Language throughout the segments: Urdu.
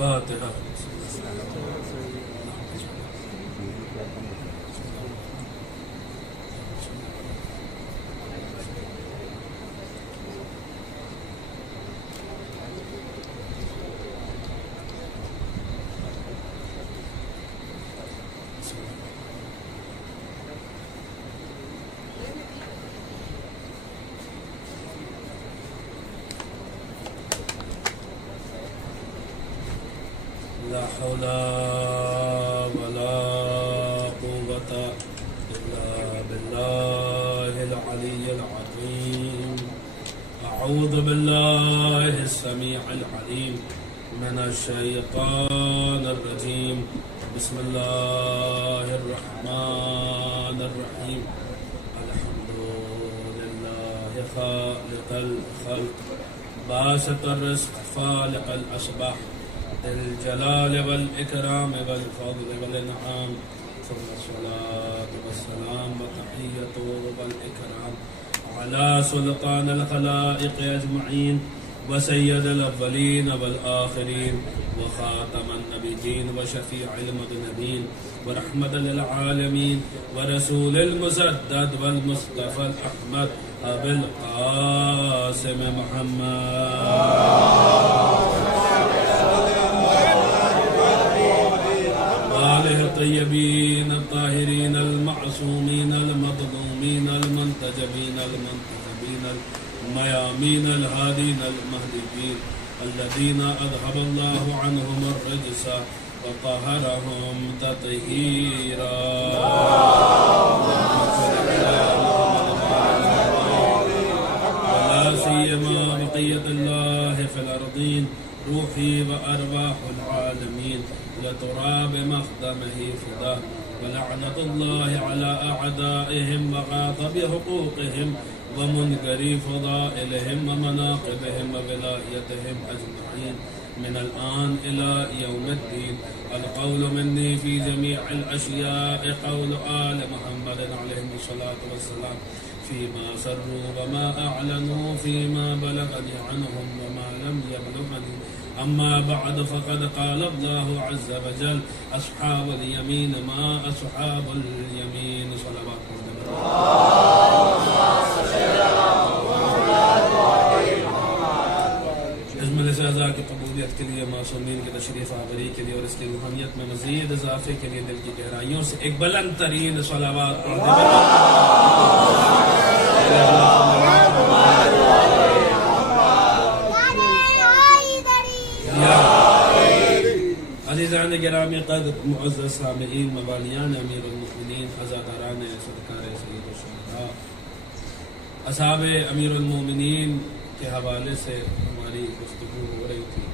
فاتحہ. لا حول ولا قوة إلا بالله العلي العظيم. أعوذ بالله السميع العليم من الشيطان الرجيم. بسم الله الرحمن الرحيم. الحمد لله خالق الخلق باسط الرزق فالق الأصباح ذي الجلال والإكرام والفضل والإنعام. ثم الصلاة والسلام والتحية والإكرام على سلطان الخلائق أجمعين وسيد الأولين والآخرين وخاتم النبيين وشفيع المذنبين ورحمة للعالمين ورسول المسدد والمصطفى الأحمد أبي القاسم محمد الطيبين الطاهرين المعصومين المظلومين المنتجبين المنتخبين الميامين الهادين المهديين الذين أذهب الله عنهم الرجس وطهرهم تطهيرا. ولا سيما بقية الله في الأرضين روحي وأرواح العالمين لتراب مخدمه فداه. ولعنة الله على أعدائهم وغاضب حقوقهم ومنكري فضائلهم ومناقبهم وولايتهم أجمعين من الآن إلى يوم الدين. القول مني في جميع الأشياء قول آل محمد عليهم الصلاة والسلام فيما سروا وما أعلنوا فيما بلغني عنهم وما لم يبلغني. أما بعد فقد قال الله عز وجل أصحاب اليمين ما أصحاب اليمين. صلوات اجمل اعضاء کی قبولیت کے لیے معصومین کے تشریف آوری کے لیے اور اس کی روحانیت میں مزید اضافے کے لیے دل کی گہرائیوں سے ایک بلند ترین صلوات عزیزان گرامی قدر معزز سامعین موالیان امیر المؤمنین عزاداران سرکار سید الشہداء اصحاب امیر المؤمنین کے حوالے سے ہماری گفتگو ہو رہی تھی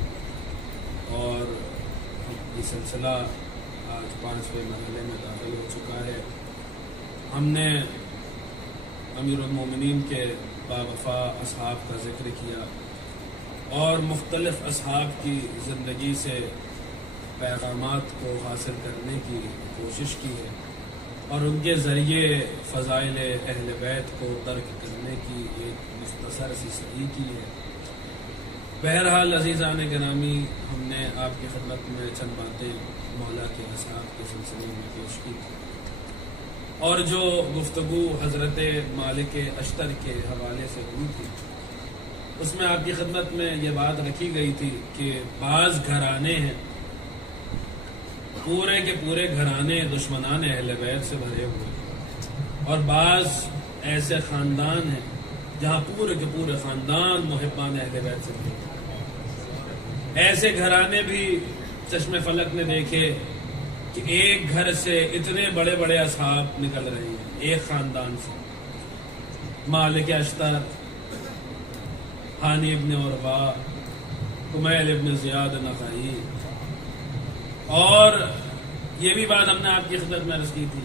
اور یہ سلسلہ آج 5ویں مرحلے میں داخل ہو چکا ہے. ہم نے امیر المؤمنین کے باوفا اصحاب کا ذکر کیا اور مختلف اصحاب کی زندگی سے پیغامات کو حاصل کرنے کی کوشش کی ہے اور ان کے ذریعے فضائل اہل بیت کو درک کرنے کی ایک مختصر سی سعی کی ہے. بہرحال عزیزان گرامی ہم نے آپ کی خدمت میں چند باتیں مولا کے اصحاب کے سلسلے میں پیش کی اور جو گفتگو حضرت مالک اشتر کے حوالے سے ہوئی تھی اس میں آپ کی خدمت میں یہ بات رکھی گئی تھی کہ بعض گھرانے ہیں پورے کے پورے گھرانے دشمنان اہل بیت سے بھرے ہوئے اور بعض ایسے خاندان ہیں جہاں پورے کے پورے خاندان محبان اہل بیت سے بھرے. ایسے گھرانے بھی چشم فلک نے دیکھے کہ ایک گھر سے اتنے بڑے بڑے اصحاب نکل رہے ہیں ایک خاندان سے. مالک اشتر، حانی ابن عربہ، کمیل ابن زیاد نخعی. اور یہ بھی بات ہم نے آپ کی خدمت میں عرض کی تھی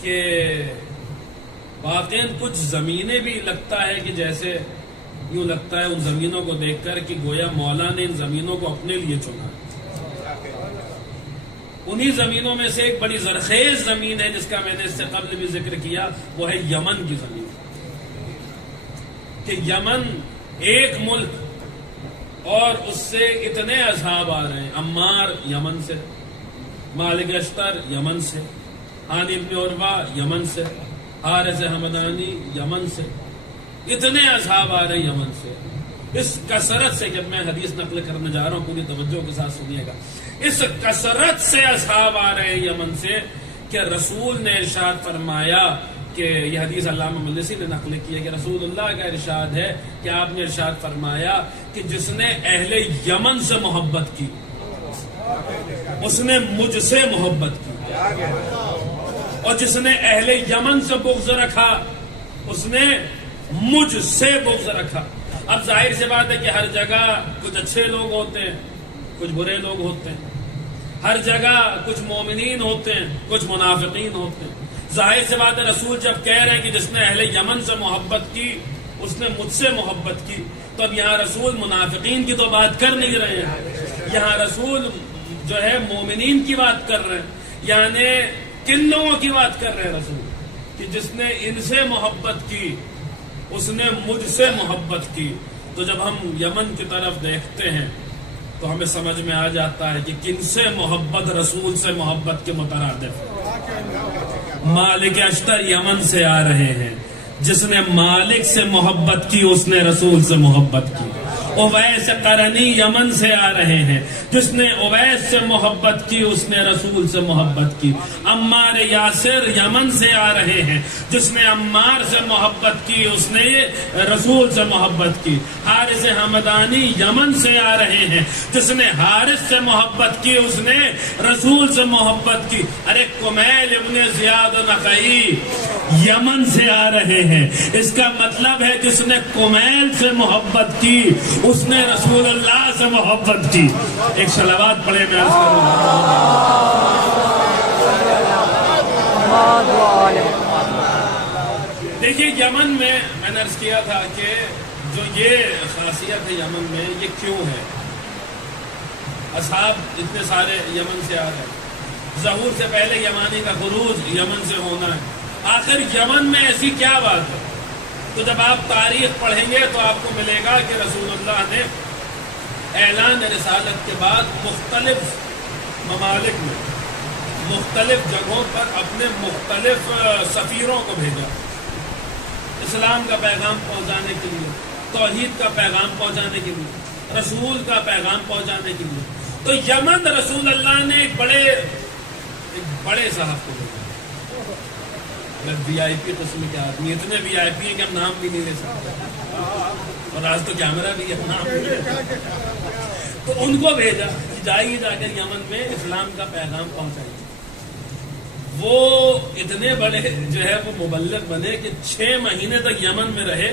کہ واقعاً کچھ زمینیں بھی لگتا ہے کہ جیسے یوں لگتا ہے ان زمینوں کو دیکھ کر کہ گویا مولا نے ان زمینوں کو اپنے لیے چنا. انہی زمینوں میں سے ایک بڑی زرخیز زمین ہے جس کا میں نے اس سے قبل بھی ذکر کیا، وہ ہے یمن کی زمین. کہ یمن ایک ملک اور اس سے اتنے اصحاب آ رہے ہیں، عمار یمن سے، مالک اشتر یمن سے، ہانی بن عروہ یمن سے، حارث حمدانی یمن سے، اتنے اصحاب آ رہے ہیں یمن سے۔ اس کثرت سے، جب میں حدیث نقل کرنے جا رہا ہوں پوری توجہ کے ساتھ سنیے گا، اس کثرت سے اصحاب آ رہے ہیں یمن سے کہ رسول نے ارشاد فرمایا کہ یہ حدیث علامہ مجلسی نے نقل کی ہے کہ رسول اللہ کا ارشاد ہے کہ آپ نے ارشاد فرمایا کہ جس نے اہل یمن سے محبت کی اس نے مجھ سے محبت کی، اور جس نے اہل یمن سے بغض رکھا اس نے مجھ سے بغض رکھا۔ اب ظاہر سی بات ہے کہ ہر جگہ کچھ اچھے لوگ ہوتے ہیں، کچھ برے لوگ ہوتے ہیں، ہر جگہ کچھ مومنین ہوتے ہیں، کچھ منافقین ہوتے ہیں۔ ظاہر سی بات ہے رسول جب کہہ رہے ہیں کہ جس نے اہل یمن سے محبت کی اس نے مجھ سے محبت کی، تو اب یہاں رسول منافقین کی تو بات کر نہیں رہے ہیں، یہاں رسول جو ہے مومنین کی بات کر رہے ہیں، یعنی کن لوگوں کی بات کر رہے ہیں رسول؟ کہ جس نے ان سے محبت کی اس نے مجھ سے محبت کی۔ تو جب ہم یمن کی طرف دیکھتے ہیں تو ہمیں سمجھ میں آ جاتا ہے کہ کن سے محبت رسول سے محبت کے مترادف ہے۔ مالک اشتر یمن سے آ رہے ہیں، جس نے مالک سے محبت کی اس نے رسول سے محبت کی۔ اویس قرنی یمن سے آ رہے ہیں، جس نے اویس سے محبت کی اس نے رسول سے محبت کی۔ عمار یاسر یمن سے آ رہے ہیں، جس نے عمار سے محبت کی اس نے رسول سے محبت کی۔ حارث حمدانی یمن سے آ رہے ہیں، جس نے حارث سے محبت کی اس نے رسول سے محبت کی۔ ارے کمیل ابن زیاد نخعی یمن سے آ رہے ہیں، اس کا مطلب ہے جس نے کمیل سے محبت کی اس نے رسول اللہ سے محبت کی۔ ایک صلوات پڑھے میں عرض کروں۔ دیکھیے یمن میں نے عرض کیا تھا کہ جو یہ خاصیت ہے یمن میں یہ کیوں ہے؟ اصحاب اتنے سارے یمن سے آ رہے ہیں، ظہور سے پہلے یمانی کا خروج یمن سے ہونا ہے، آخر یمن میں ایسی کیا بات ہے؟ تو جب آپ تاریخ پڑھیں گے تو آپ کو ملے گا کہ رسول اللہ نے اعلان رسالت کے بعد مختلف ممالک میں مختلف جگہوں پر اپنے مختلف سفیروں کو بھیجا، اسلام کا پیغام پہنچانے کے لیے، توحید کا پیغام پہنچانے کے لیے، رسول کا پیغام پہنچانے کے لیے۔ تو یمن رسول اللہ نے ایک بڑے صاحب کو بھیجا، وی آئی پی قسم کے آدمی، اتنے وی آئی پی ہیں کہ ہم نام بھی نہیں لے سکتے، اور آج تو کیمرہ بھی ہے، نام بھی لے سکتے۔ تو ان کو بھیجا کہ جائیے جا کر یمن میں اسلام کا پیغام پہنچائیے۔ وہ اتنے بڑے جو ہے وہ مبلغ بنے کہ 6 مہینے تک یمن میں رہے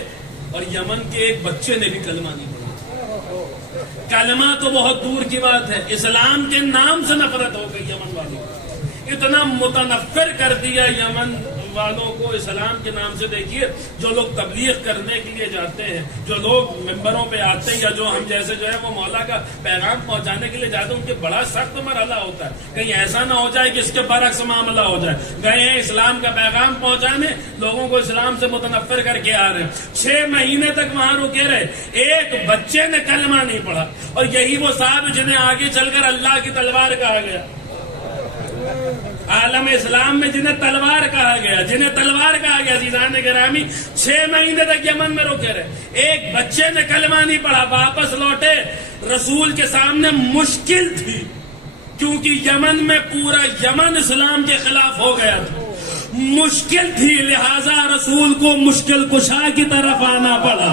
اور یمن کے ایک بچے نے بھی کلمہ نہیں پڑھا۔ کلمہ تو بہت دور کی بات ہے، اسلام کے نام سے نفرت ہو گئی یمن والوں کو، اتنا متنفر کر دیا یمن والوں کو اسلام کے نام سے۔ دیکھیے جو لوگ تبلیغ کرنے کے لیے جاتے ہیں، جو لوگ ممبروں پہ آتے ہیں، یا جو ہم جیسے جو ہے وہ مولا کا پیغام پہنچانے کے لیے جاتے ہیں، ان کے بڑا سخت مرحلہ ہوتا ہے، کہیں ایسا نہ ہو جائے کہ اس کے برعکس معاملہ ہو جائے۔ گئے ہیں اسلام کا پیغام پہنچانے، لوگوں کو اسلام سے متنفر کر کے آ رہے ہیں، 6 مہینے تک وہاں رکے رہے، ایک بچے نے کلمہ نہیں پڑھا، اور یہی وہ صاحب جنہیں آگے چل کر اللہ کی تلوار کہا گیا، عالم اسلام میں جنہیں تلوار کہا گیا، جنہیں تلوار کہا گیا۔ عزیزان گرامی 6 مہینے تک یمن میں رکے رہے، ایک بچے نے کلمہ نہیں پڑھا، واپس لوٹے۔ رسول کے سامنے مشکل تھی کیونکہ یمن میں پورا یمن اسلام کے خلاف ہو گیا تھا، مشکل تھی، لہذا رسول کو مشکل کشا کی طرف آنا پڑا۔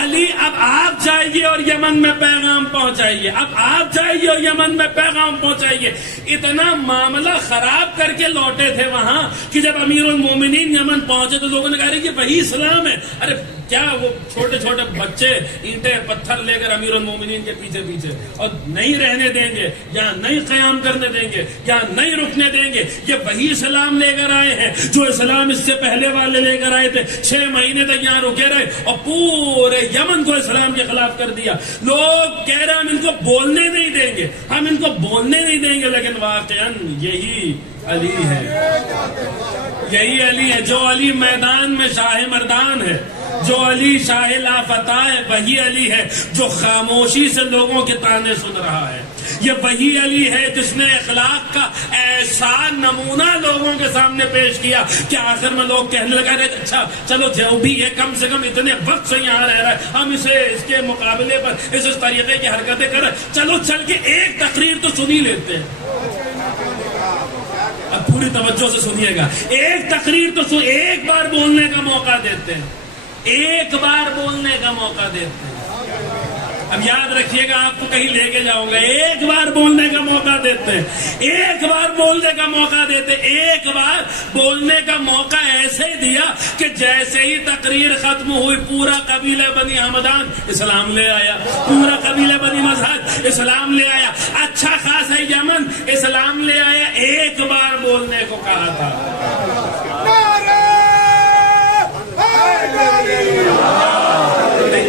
علی اب آپ جائیے اور یمن میں پیغام پہنچائیے، اب آپ جائیے اور یمن میں پیغام پہنچائیے۔ اتنا معاملہ خراب کر کے لوٹے تھے وہاں کہ جب امیر المومنین یمن پہنچے تو لوگوں نے کہا کہ وہی اسلام ہے۔ ارے کیا وہ چھوٹے چھوٹے بچے اینٹیں پتھر لے کر امیر المومنین کے پیچھے پیچھے، اور نہیں رہنے دیں گے، یہاں نہیں قیام کرنے دیں گے، یہاں نہیں رکنے دیں گے۔ یہ وہی اسلام لے کر آئے ہیں جو اسلام اس سے پہلے والے لے کر آئے تھے۔ 6 مہینے تک یہاں رکے رہے اور پورے یمن کو اسلام کے خلاف کر دیا۔ لوگ کہہ رہے ہم ان کو بولنے نہیں دیں گے، ہم ان کو بولنے نہیں دیں گے، لیکن واقعاً یہی علی ہے، یہی علی ہے جو علی میدان میں شاہ مردان ہے، جو علی شاہ لافتہ ہے وہی علی ہے جو خاموشی سے لوگوں کے طعنے سن رہا ہے. یہ وہی علی ہے جس نے اخلاق کا ایسا نمونہ لوگوں کے سامنے پیش کیا کہ آخر میں لوگ کہنے لگا رہے اچھا چلو جو بھی ہے کم سے کم اتنے وقت سے یہاں رہ رہا ہے, ہم اسے اس کے مقابلے پر اس طریقے کی حرکتیں کر رہے, چلو چل کے ایک تقریر تو سن ہی لیتے ہیں. اب پوری توجہ سے سنیے گا, ایک تقریر تو ایک بار بولنے کا موقع دیتے ہیں, ایک بار بولنے کا موقع دیتے ہیں. اب یاد رکھیے گا, آپ کو کہیں لے کے جاؤں گا, ایک بار بولنے کا موقع دیتے ہیں, ایک بار بولنے کا موقع دیتے, ایک بار بولنے کا موقع ایسے دیا کہ جیسے ہی تقریر ختم ہوئی پورا قبیلہ بنی حمدان اسلام لے آیا, پورا قبیلہ بنی مذہب اسلام لے آیا, اچھا خاصا یمن اسلام لے آیا. ایک بار بولنے کو کہا تھا.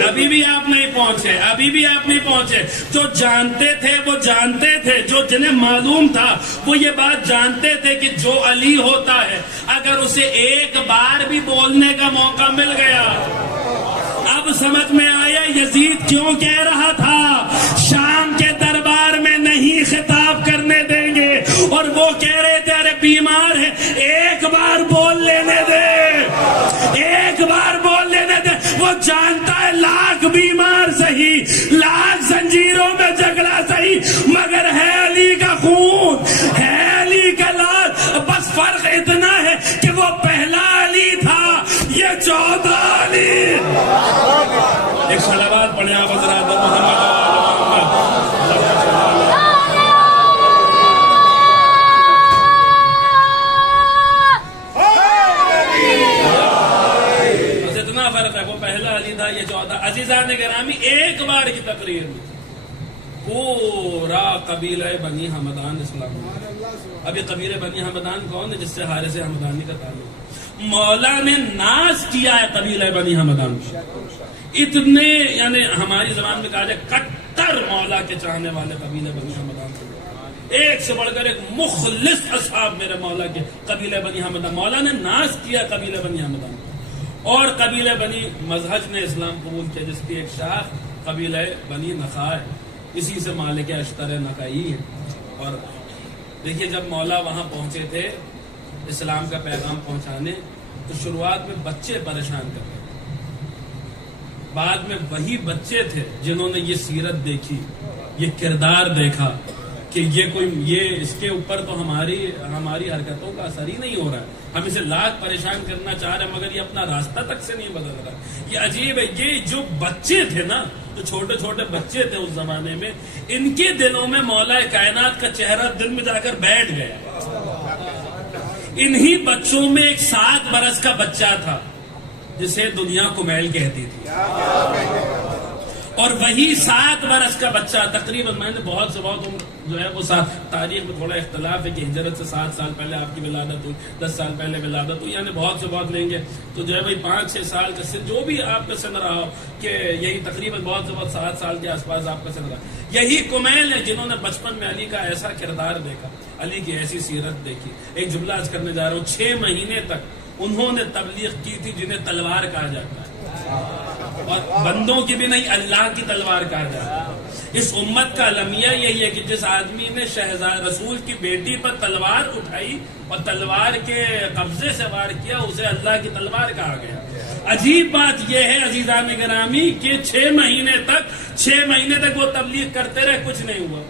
ابھی بھی آپ نہیں پہنچے, ابھی بھی آپ نہیں پہنچے. جو جانتے تھے وہ جانتے تھے, جو جنہیں معلوم تھا وہ یہ بات جانتے تھے کہ جو علی ہوتا ہے اگر اسے ایک بار بھی بولنے کا موقع مل گیا. اب سمجھ میں آیا یزید کیوں کہہ رہا تھا شام کے دربار میں نہیں خطاب کرنے دیں گے, اور وہ کہہ رہے تھے ارے بیمار ہے ایک بار بول لینے دے, ایک بار بول لینے دے. وہ جانتا ہے لاکھ بیمار صحیح, لاکھ زنجیروں میں جھگڑا صحیح, مگر ہے علی کا خون, ہے علی کا لال. بس فرق اتنا ہے کہ وہ پہلا علی تھا, یہ 14 علی. ایک صلوات پڑھیں آپ حضرات یہ 14. عزیزان گرامی, ایک بار کی تقریر میں پورا قبیلہ بنی حمدان اسلام. ابھی قبیلہ بنی حمدان کون ہے؟ جس سے حارث حمدانی کا تعلق. مولا نے ناز کیا ہے قبیلہ بنی حمدان, اتنے یعنی ہماری زبان میں کہا جائے کٹر مولا کے چاہنے والے قبیلہ بنی حمدان, ایک سے بڑھ کر ایک مخلص اصحاب میرے مولا کے قبیلہ بنی حمدان. مولا نے ناز کیا قبیلہ بنی حمدان. اور قبیلہ بنی مذہج نے اسلام قبول کیا جس کی ایک شاخ قبیلہ بنی نخا ہے, اسی سے مالک اشتر نخائی ہے. اور دیکھیے جب مولا وہاں پہنچے تھے اسلام کا پیغام پہنچانے تو شروعات میں بچے پریشان کر رہے تھے, بعد میں وہی بچے تھے جنہوں نے یہ سیرت دیکھی, یہ کردار دیکھا کہ یہ کوئی یہ اس کے اوپر تو ہماری حرکتوں کا اثر ہی نہیں ہو رہا ہے, ہم اسے لاکھ پریشان کرنا چاہ رہے ہیں مگر یہ اپنا راستہ تک سے نہیں بدل رہا. یہ عجیب ہے, یہ جو بچے تھے نا, جو چھوٹے چھوٹے بچے تھے اس زمانے میں, ان کے دلوں میں مولا کائنات کا چہرہ دل میں جا کر بیٹھ گیا. انہی بچوں میں ایک 7 برس کا بچہ تھا جسے دنیا کمیل کہتی تھی, اور وہی 7 برس کا بچہ تقریباً, میں نے بہت سے بہت جو ہے وہ تاریخ میں تھوڑا اختلاف ہے کہ ہجرت سے 7 سال پہلے آپ کی ولادت ہوئی, 10 سال پہلے ولادت ہوئی, یعنی بہت سے بہت لیں گے تو جو ہے بھائی 5-6 سال کا سن, جو بھی آپ کا سن رہا ہو کہ یہی تقریباً بہت سے بہت 7 سال کے آس پاس آپ کا سن رہا, یہی کمیل ہے جنہوں نے بچپن میں علی کا ایسا کردار دیکھا, علی کی ایسی سیرت دیکھی. ایک جملہ عرض کرنے جا رہا ہوں, 6 مہینے تک انہوں نے تبلیغ کی تھی جنہیں تلوار کہا جاتا ہے, اور بندوں کی بھی نہیں اللہ کی تلوار کہا جاتا ہے. اس امت کا المیہ یہی ہے کہ جس آدمی نے شہزاد رسول کی بیٹی پر تلوار اٹھائی اور تلوار کے قبضے سے وار کیا, اسے اللہ کی تلوار کہا گیا. عجیب بات یہ ہے عزیزان گرامی کہ 6 مہینے تک وہ تبلیغ کرتے رہے, کچھ نہیں ہوا.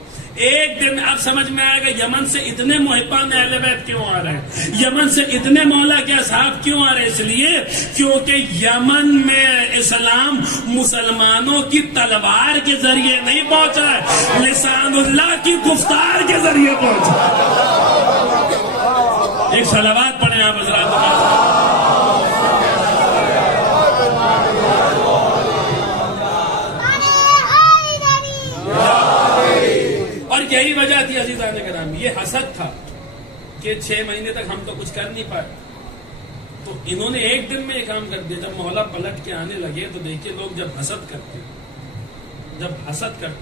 ایک دن اب سمجھ میں آئے گا یمن سے اتنے محبان اہل بیت کیوں آ رہے ہیں, یمن سے اتنے مولا کے اصحاب کیوں آ رہے ہیں. اس لیے کیونکہ یمن میں اسلام مسلمانوں کی تلوار کے ذریعے نہیں پہنچا ہے, لسان اللہ کی گفتار کے ذریعے پہنچا. ایک صلوات پڑھیں آپ حضرات. اور یہی وجہ تھی عزیزان کرام, یہ حسد تھا کہ 6 مہینے تک ہم تو کچھ کر نہیں پائے, تو انہوں نے ایک دن میں یہ کام کر دیا. جب مولا پلٹ کے آنے لگے تو دیکھیے لوگ جب حسد کرتے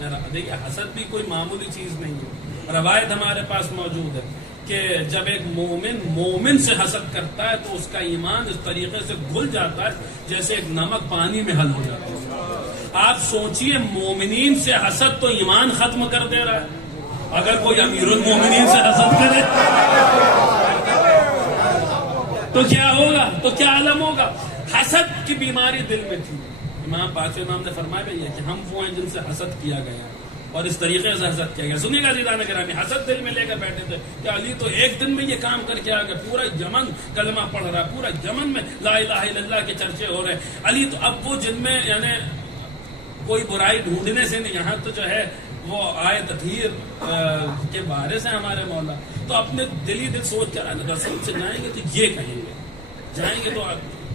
ہیں, دیکھیے حسد بھی کوئی معمولی چیز نہیں ہے. روایت ہمارے پاس موجود ہے کہ جب ایک مومن سے حسد کرتا ہے تو اس کا ایمان اس طریقے سے گھل جاتا ہے جیسے ایک نمک پانی میں حل ہو جاتا ہے۔ آپ سوچئے مومنین سے حسد تو ایمان ختم کر دے رہا ہے، اگر کوئی امیر المومنین سے حسد کرے تو کیا ہوگا، تو کیا عالم ہوگا۔ حسد کی بیماری دل میں تھی، امام پانچویں امام نے فرمایا بھی ہے کہ ہم وہ ہیں جن سے حسد کیا گیا اور اس طریقے سے حسد کیا گیا۔ سنیے گا عزیزان گرامی، حسد دل میں لے کر بیٹھے تھے کہ علی تو ایک دن میں یہ کام کر کے آ گیا، پورا یمن کلمہ پڑھ رہا ہے، پورا یمن میں لا الہ الا اللہ کے چرچے ہو رہے ہیں۔ علی تو اب وہ جن میں یعنی کوئی برائی ڈھونڈنے سے نہیں، یہاں تو جو ہے وہ آئے تطہیر کے بارے سے ہمارے مولا، تو اپنے دلی دل سوچ کر رسول سے جائیں گے تو یہ کہیں گے، جائیں گے تو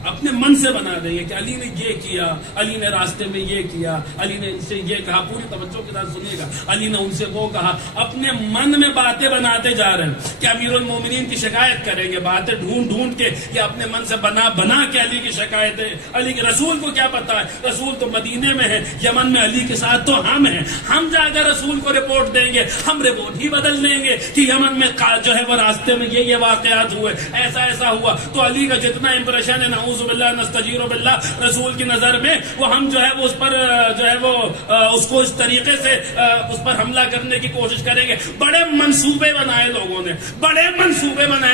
اپنے من سے بنا دیں گے کہ علی نے یہ کیا، علی نے راستے میں یہ کیا، علی نے ان سے یہ کہا۔ پوری توجہ کے ساتھ سنیے گا، علی نے ان سے وہ کہا، اپنے من میں باتیں بناتے جا رہے ہیں کہ امیر المومنین کی شکایت کریں گے، باتیں ڈھونڈ ڈھونڈ کے یا اپنے من سے بنا کے علی کی شکایتیں۔ علی کے رسول کو کیا پتا ہے، رسول تو مدینے میں ہے، یمن میں علی کے ساتھ تو ہم ہیں، ہم جا کر رسول کو رپورٹ دیں گے، ہم رپورٹ ہی بدل دیں گے کہ یمن میں جو ہے وہ راستے میں یہ واقعات ہوئے، ایسا ہوا۔ تو علی کا جتنا امپریشن ہے، نعوذ باللہ نستجیر باللہ، رسول کی نظر میں وہ ہم جو ہے وہ اس پر جو ہے وہ اس کو اس طریقے سے اس پر حملہ کرنے کی کوشش کریں گے۔ بڑے منصوبے بنائے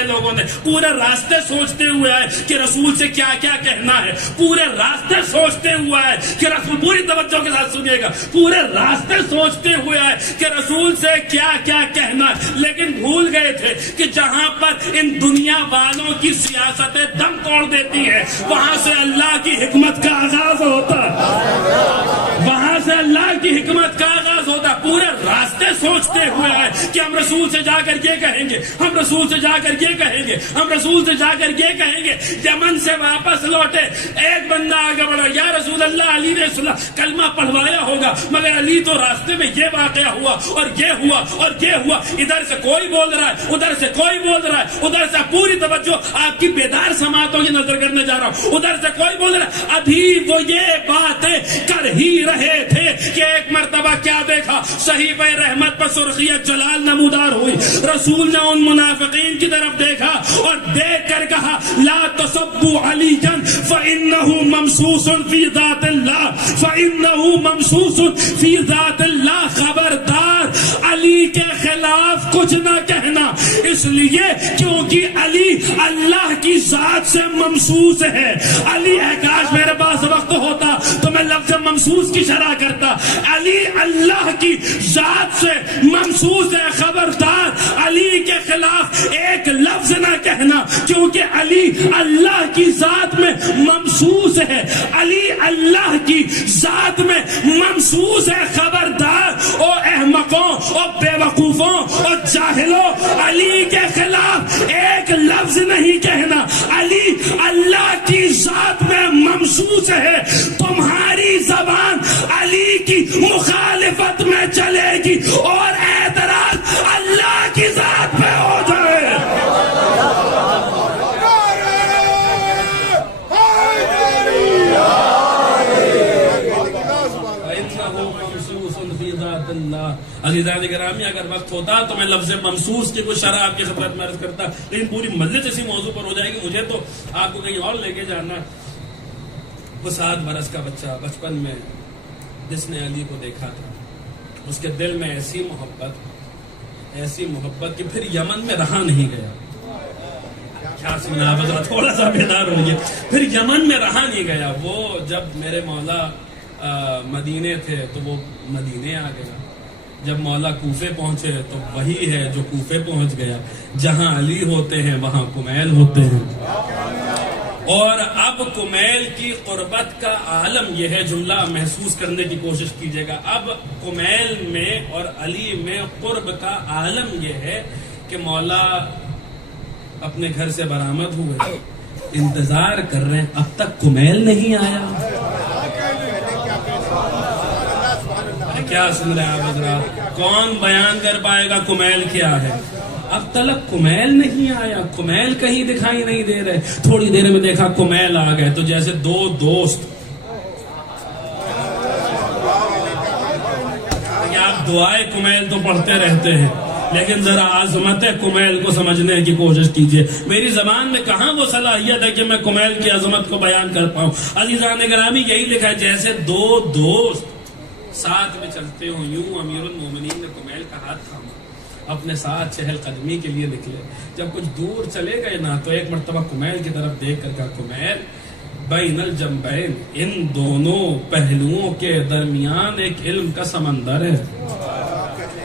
لوگوں نے، پورے راستے سوچتے ہوئے آئے کہ رسول سے کیا کیا کہنا ہے، پورے راستے سوچتے ہوئے آئے کہ رسول، پوری توجہ کے ساتھ سنیے گا، پورے راستے سوچتے ہوئے آئے کہ رسول سے کیا کیا کہنا ہے، لیکن بھول گئے تھے کہ جہاں پر ان دنیا والوں کی سیاستیں دم توڑ دیتی ہیں، وہاں سے اللہ کی حکمت کا آغاز ہوتا ہے، وہاں سے اللہ کی حکمت کا آغاز ہوتا ہے۔ پورے راستے سوچتے ہوئے آئے کہ ہم رسول سے جا کر یہ کہیں گے، ہم رسول سے جا کر یہ کہیں گے، ہم رسول سے جا کر یہ کہیں گے۔ یمن سے واپس لوٹے، ایک بندہ آگے بڑھا، یا رسول اللہ، علی نے کلمہ پڑھوایا ہوگا مگر علی تو راستے میں یہ واقعہ ہوا اور یہ ہوا اور یہ ہوا، ادھر سے کوئی بول رہا ہے، ادھر سے کوئی بول رہا ہے، ادھر سے پوری توجہ آپ کی بیدار سماعتوں کی نظر کرنے جا رہا ہوں، ادھر سے کوئی بول رہا ہے۔ ابھی وہ یہ باتیں کر ہی رہے تھے کہ ایک مرتبہ کیا دیکھا، صحیفہ رحمت پر سرخیت جلال نمودار ہوئی، رسول نے ان منافقین کی طرف دیکھا اور دیکھ کر کہا، لا تسبوا علیا فإنہ ممسوس فی ذات اللہ، فإنہ ممسوس فی ذات اللہ، خبردار علی کے خلاف کچھ نہ کہنا، اس لیے کیونکہ علی اللہ کی ذات سے ممسوس ہے۔ علی کاش میرے پاس وقت ہوتا تو میں لفظ ممسوس کی شرح کرتا۔ علی اللہ کی ذات سے ممسوس ہے، خبردار علی کے خلاف ایک لفظ نہ کہنا، کیونکہ علی اللہ کی ذات میں ممسوس ہے، علی اللہ کی ذات میں ممسوس ہے، خبردار او احمقوں او بے وقوفوں او جاہلوں، علی کے خلاف ایک لفظ نہیں کہنا، علی اللہ کی ذات میں ممسوس ہے، تمہاری زبان علی کی مخالفت میں چلے گی اور اعتراض اللہ کی ذات پہ ہو جائے۔ عزیزان گرامی، اگر وقت ہوتا تو میں لفظ ممسوس کی کوئی شرح آپ کی خدمت میں عرض کرتا، لیکن پوری مجلس اسی موضوع پر ہو جائے گی، مجھے تو آپ کو کہیں اور لے کے جانا۔ وہ 7 برس کا بچہ بچپن میں جس نے علی کو دیکھا تھا، اس کے دل میں ایسی محبت کہ پھر یمن میں رہا نہیں گیا۔ کیا سنا بذرا تھوڑا سا بیدار ہوئیے، پھر یمن میں رہا نہیں گیا۔ وہ جب میرے مولا مدینے تھے تو وہ مدینے آ گیا، جب مولا کوفے پہنچے تو وہی ہے جو کوفے پہنچ گیا، جہاں علی ہوتے ہیں وہاں کمیل ہوتے ہیں۔ اور اب کمیل کی قربت کا عالم یہ ہے، جملہ محسوس کرنے کی کوشش کیجئے گا، اب کمیل میں اور علی میں قرب کا عالم یہ ہے کہ مولا اپنے گھر سے برآمد ہوئے، انتظار کر رہے ہیں، اب تک کمیل نہیں آیا۔ کیا سن رہے ہیں آپ حضرات؟ کون بیان کر پائے گا کمیل کیا ہے؟ اب تلک کمیل نہیں آیا، کمیل کہیں دکھائی نہیں دے رہے۔ تھوڑی دیر میں دیکھا کمیل آ گئے، تو جیسے 2 دوست، آپ دعائے کمیل تو پڑھتے رہتے ہیں، لیکن ذرا عظمت کمیل کو سمجھنے کی کوشش کیجئے. میری زبان میں کہاں وہ صلاحیت ہے کہ میں کمیل کی عظمت کو بیان کر پاؤں. عزیزان گرامی یہی لکھا ہے جیسے دو دوست ساتھ میں چلتے ہوں یوں امیر المومنین نے کمیل کا ہاتھ تھاما اپنے ساتھ چہل قدمی کے لیے نکلے. جب کچھ دور چلے گئے نا تو ایک مرتبہ کمیل کی طرف دیکھ کر کہا کمیل بین الجنبین ان دونوں پہلوؤں کے درمیان ایک علم کا سمندر ہے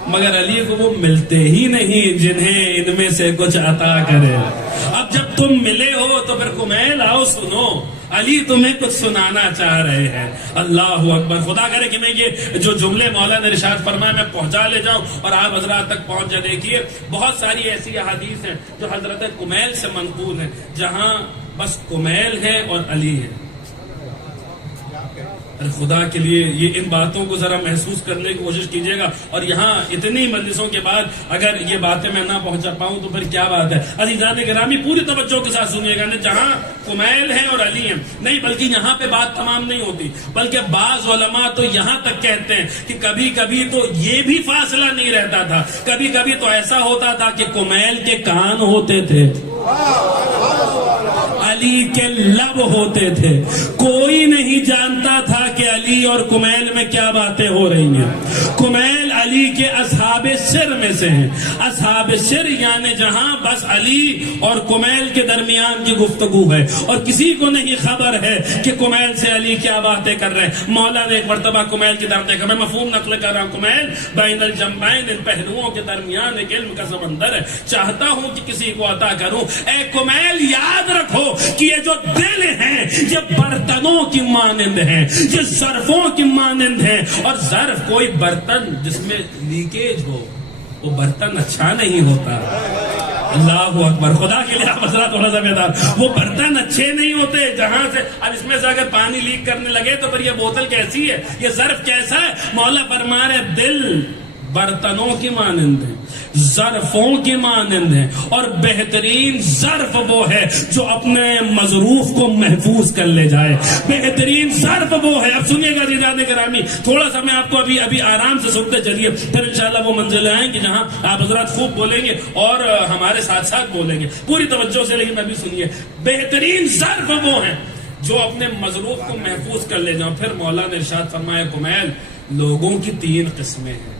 مگر علی کو وہ ملتے ہی نہیں جنہیں ان میں سے کچھ عطا کرے. اب جب تم ملے ہو تو پھر کمیل آؤ سنو علی تمہیں کچھ سنانا چاہ رہے ہیں. اللہ اکبر. خدا کرے کہ میں یہ جو جملے مولا نے ارشاد فرمایا میں پہنچا لے جاؤں اور آپ حضرات تک پہنچ جائے. دیکھیے بہت ساری ایسی احادیث ہیں جو حضرت کمیل سے منقول ہیں جہاں بس کمیل ہے اور علی ہے. خدا کے لیے یہ ان باتوں کو ذرا محسوس کرنے کی کوشش کیجیے گا. اور یہاں اتنی مجلسوں کے بعد اگر یہ باتیں میں نہ پہنچا پاؤں تو پھر کیا بات ہے. عزیزان گرامی پوری توجہ کے ساتھ سنیے گا. جہاں کمیل ہے اور علی ہیں نہیں بلکہ یہاں پہ بات تمام نہیں ہوتی بلکہ بعض علماء تو یہاں تک کہتے ہیں کہ کبھی کبھی تو یہ بھی فاصلہ نہیں رہتا تھا. کبھی کبھی تو ایسا ہوتا تھا کہ کمیل کے کان ہوتے تھے علی کے لب ہوتے تھے. کوئی نہیں جانتا تھا کہ علی اور کمیل میں کیا باتیں ہو رہی ہیں. کمیل علی کے اصحاب سر میں سے ہیں. اصحاب سر یعنی جہاں بس علی اور کمیل کے درمیان کی گفتگو ہے اور کسی کو نہیں خبر ہے کہ کمیل سے علی کیا باتیں کر رہے ہیں. مولا نے ایک مرتبہ کمیل کی طرف دیکھا. میں مفہوم نقل کر رہا ہوں. کمیل بین الجنبین ان پہلوؤں کے درمیان ایک علم کا سمندر ہے. چاہتا ہوں کہ کسی کو عطا کروں. اے کمیل یاد رکھو کہ یہ جو دل ہیں یہ برتنوں کی مانند ہیں یہ ظرفوں کی مانند ہیں. اور ظرف کوئی برتن جس میں لیکیج ہو وہ برتن اچھا نہیں ہوتا. اللہ اکبر. خدا کے لیے آپ حضرات تھوڑا سا بیدار. وہ برتن اچھے نہیں ہوتے جہاں سے اب اس میں سے اگر پانی لیک کرنے لگے تو پھر یہ بوتل کیسی ہے یہ ظرف کیسا ہے. مولا فرما رہے دل برتنوں کی مانند ہیں ظرفوں کی مانند ہیں اور بہترین ظرف وہ ہے جو اپنے مظروف کو محفوظ کر لے جائے. بہترین ظرف وہ ہے. اب سنیے گا عزیزان گرامی تھوڑا سا میں آپ کو ابھی آرام سے سنتے چلیے پھر انشاءاللہ وہ منزلیں آئیں گی جہاں آپ حضرات خوب بولیں گے اور ہمارے ساتھ ساتھ بولیں گے پوری توجہ سے. لیکن ابھی سنیے بہترین ظرف وہ ہے جو اپنے مظروف کو محفوظ کر لے جاؤ. پھر مولا نے ارشاد فرمایا کمیل لوگوں کی 3 قسمیں ہیں.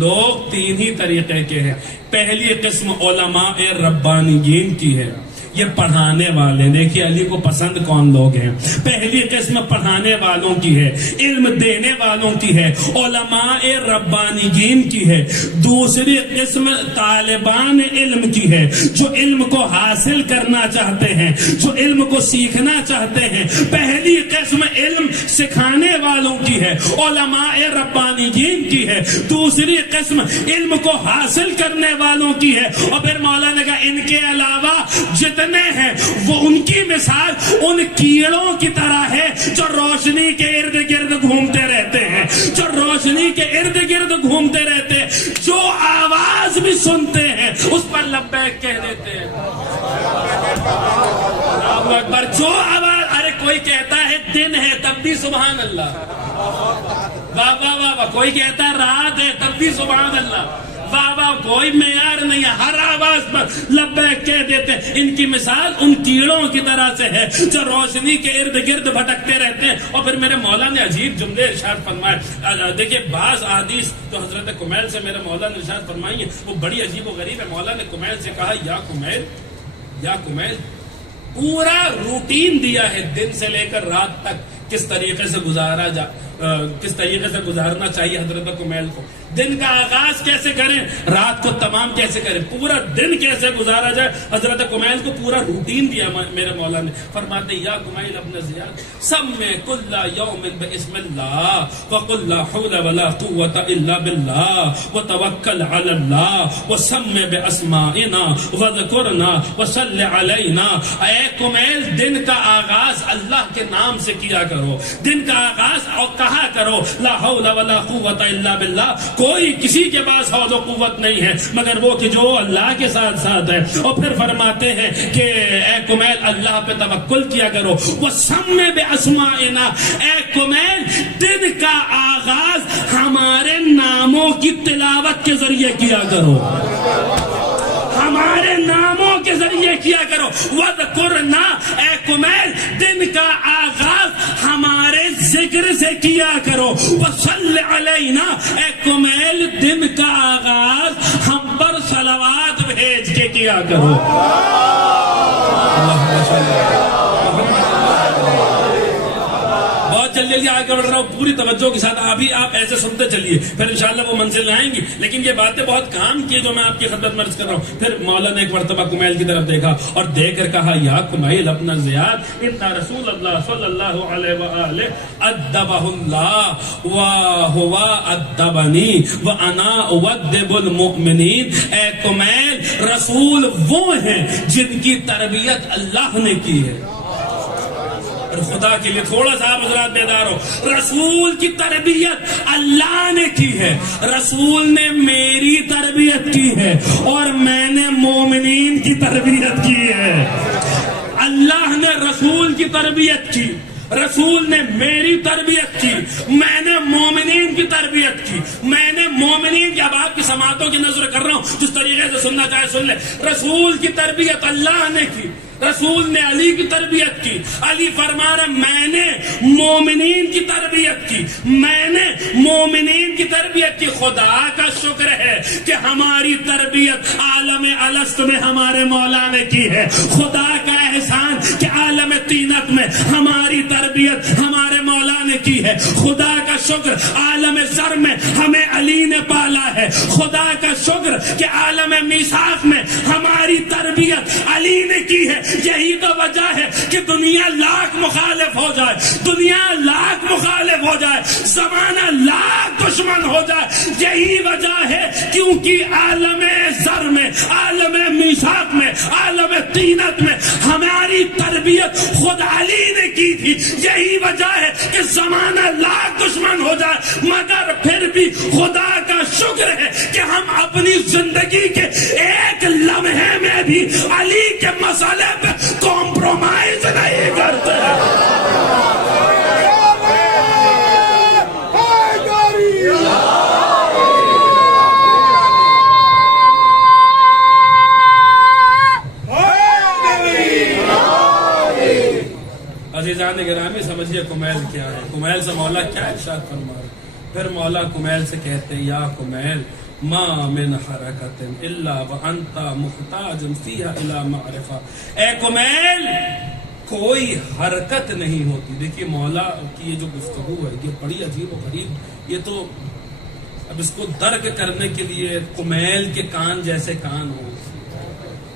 لوگ 3 ہی طریقے کے ہیں. پہلی قسم علماء ربانیین کی ہے. یہ پڑھانے والے. دیکھیے علی کو پسند کون لوگ ہیں. پہلی قسم پڑھانے والوں کی ہے علم دینے والوں کی ہے علماء ربانیین کی ہے. دوسری قسم طالبان علم کی ہے جو علم کو حاصل کرنا چاہتے ہیں جو علم کو سیکھنا چاہتے ہیں. پہلی قسم علم سکھانے والوں کی ہے علماء ربانیین کی ہے. دوسری قسم علم کو حاصل کرنے والوں کی ہے. اور پھر مولا نے کہا ان کے علاوہ جتنے ہیں وہ ان کی مثال ان کیڑوں کی طرح ہے جو روشنی کے ارد گرد گھومتے رہتے ہیں جو روشنی کے ارد گرد گھومتے رہتے ہیں جو آواز بھی سنتے ہیں اس پر لبیک کہہ دیتے ہیں. اللہ اکبر. جو آواز ارے کوئی کہتا ہے دن ہے تب بھی سبحان اللہ. واہ واہ واہ واہ. کوئی کہتا ہے رات ہے تب بھی سبحان اللہ. واہ واہ. کوئی معیار نہیں ہے. ہر آواز پر لبیک کہہ دیتے ہیں. ان کی مثال ان کیڑوں کی طرح سے ہے جو روشنی کے ارد گرد بھٹکتے رہتے ہیں. اور پھر میرے مولا نے عجیب جملے ارشاد فرمائے. دیکھیے بعض احادیث جو حضرت کمیل سے میرے مولا نے ارشاد فرمائی ہے وہ بڑی عجیب و غریب ہے. مولا نے کمیل سے کہا یا کمیل پورا روٹین دیا ہے دن سے لے کر رات تک کس طریقے سے گزارنا چاہیے حضرت کمیل کو. دن کا آغاز کیسے کریں رات کو تمام کیسے کریں پورا دن کیسے گزارا جائے. حضرت کمیل کو پورا روٹین دیا میرے مولا نے. فرماتے یا کمیل ابن زیاد سمع کل یوم باسم اللہ وقل لا حول ولا قوة الا باللہ وتوکل علی اللہ وسمع باسمائنا وذکرنا وصل علینا. اے کمیل دن کا آغاز اللہ کے نام سے کیا کرو. دن کا آغاز اور کہا کرو لا حول ولا قوة الا باللہ. کوئی کسی کے پاس حول و قوت نہیں ہے مگر وہ کہ جو اللہ کے ساتھ ساتھ ہے. اور پھر فرماتے ہیں کہ اے کمیل اللہ پہ توکل کیا کرو. وَسَمِّ بِأَسْمَائِنَا، اے کمیل دن کا آغاز ہمارے ناموں کی تلاوت کے ذریعے کیا کرو، ہمارے ناموں کے ذریعے کیا کرو. وَذْكُرْنَا، اے کمیل دن کا آغاز ہمارے ذکر سے کیا کرو. وَصَلِّ عَلَيْنَا، اے کمیل دن کا آغاز ہم پر صلوات بھیج کے کیا کرو. بہت جلدی آگے بڑھ رہا ہوں، پوری توجہ کے ساتھ ابھی آپ ایسے سنتے چلیے، پھر انشاءاللہ وہ منزل آئیں گی. لیکن یہ باتیں بہت کام کی جو میں آپ کی خدمت میں عرض کر رہا ہوں. پھر مولا نے ایک مرتبہ کمیل کی طرف دیکھا اور دیکھ کر کہا یا کمیل ابن زیاد ان رسول اللہ صلی اللہ علیہ وآلہ ادبہ اللہ وہو ادبنی وانا اودب المؤمنین. اے کمیل رسول وہ ہیں جن کی تربیت اللہ نے کی ہے. خدا کے لیے تھوڑا سا حضرات بیدار ہو، رسول کی تربیت اللہ نے کی ہے، رسول نے میری تربیت کی ہے اور میں نے مومنین کی تربیت کی ہے. اللہ نے رسول کی تربیت کی، رسول نے میری تربیت کی، میں نے مومنین کی تربیت کی. میں نے مومنین کی، اب آپ کی سماعتوں کی نظر کر رہا ہوں، جس طریقے سے سننا چاہے سن لے. رسول کی تربیت اللہ نے کی، رسول نے علی کی تربیت کی. علی فرما رہے میں نے مومنین کی تربیت کی، میں نے مومنین کی تربیت کی. خدا کا شکر ہے کہ ہماری تربیت عالم الست میں ہمارے مولا نے کی ہے. خدا کا احسان کہ عالم طینت میں ہماری تربیت ہمارے مولا نے کی ہے. خدا کا شکر عالم زر میں ہمیں علی نے پالا ہے. خدا کا شکر کہ عالم میثاق میں ہماری تربیت علی نے کی ہے. یہی تو وجہ ہے کہ دنیا لاکھ مخالف ہو جائے، دنیا لاکھ مخالف ہو جائے، زمانہ لاکھ دشمن ہو جائے، یہی وجہ ہے کیونکہ عالم زر میں، عالم میثاق میں، عالم طینت میں ہماری تربیت خود علی نے کی تھی. یہی وجہ ہے کہ زمانہ لاکھ دشمن ہو جائے مگر پھر بھی خدا کا شکر ہے کہ ہم اپنی زندگی کے ایک لمحے میں بھی علی کے مسئلے پہ کمپرومائز نہیں کرتے. عزیزان گرامی سمجھیے کمیل کیا ہے، کمیل سے مولا کیا ارشاد فرما رہے. پھر مولا کمیل سے کہتے ہیں یا کمیل ما من حرکت الا وانت محتاج فیہا الی معرفہ. اے کمیل کوئی حرکت نہیں ہوتی. دیکھیے مولا کی یہ جو گفتگو ہے یہ بڑی عجیب و غریب، یہ تو اب اس کو درک کرنے کے لیے کمیل کے کان جیسے کان ہو،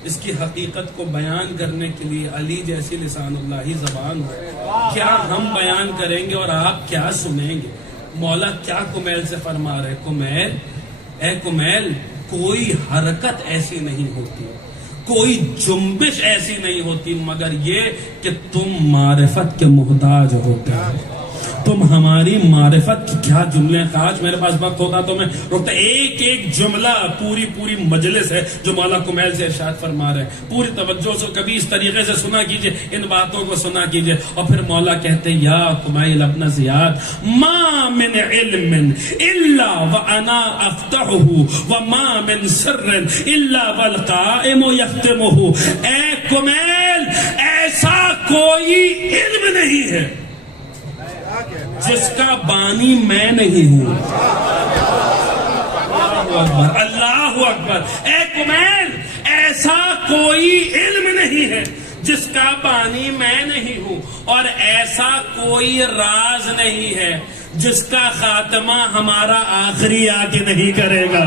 اس کی حقیقت کو بیان کرنے کے لیے علی جیسی لسان اللہ زبان ہو. کیا ہم بیان کریں گے اور آپ کیا سنیں گے. مولا کیا کمیل سے فرما رہے، کمیل اے کمیل کوئی حرکت ایسی نہیں ہوتی، کوئی جنبش ایسی نہیں ہوتی مگر یہ کہ تم معرفت کے محتاج ہوتے ہو. تم ہماری معرفت کی کیا جملے. آج میرے پاس وقت ہوتا تو میں رکتا. ایک ایک جملہ پوری مجلس ہے جو مولا کمیل سے ارشاد فرما رہے ہیں. پوری توجہ سے کبھی اس طریقے سے سنا کیجئے، ان باتوں کو سنا کیجئے. اور پھر مولا کہتے ہیں یا کمیل ابن زیاد ما من علم الا وانا افتحه وما من سر الا والقائم یختمه. اے کمیل ایسا کوئی علم نہیں ہے جس کا بانی میں نہیں ہوں. اللہ اکبر. اے کمیل ایسا کوئی علم نہیں ہے جس کا بانی میں نہیں ہوں، اور ایسا کوئی راز نہیں ہے جس کا خاتمہ ہمارا آخری آ کے نہیں کرے گا.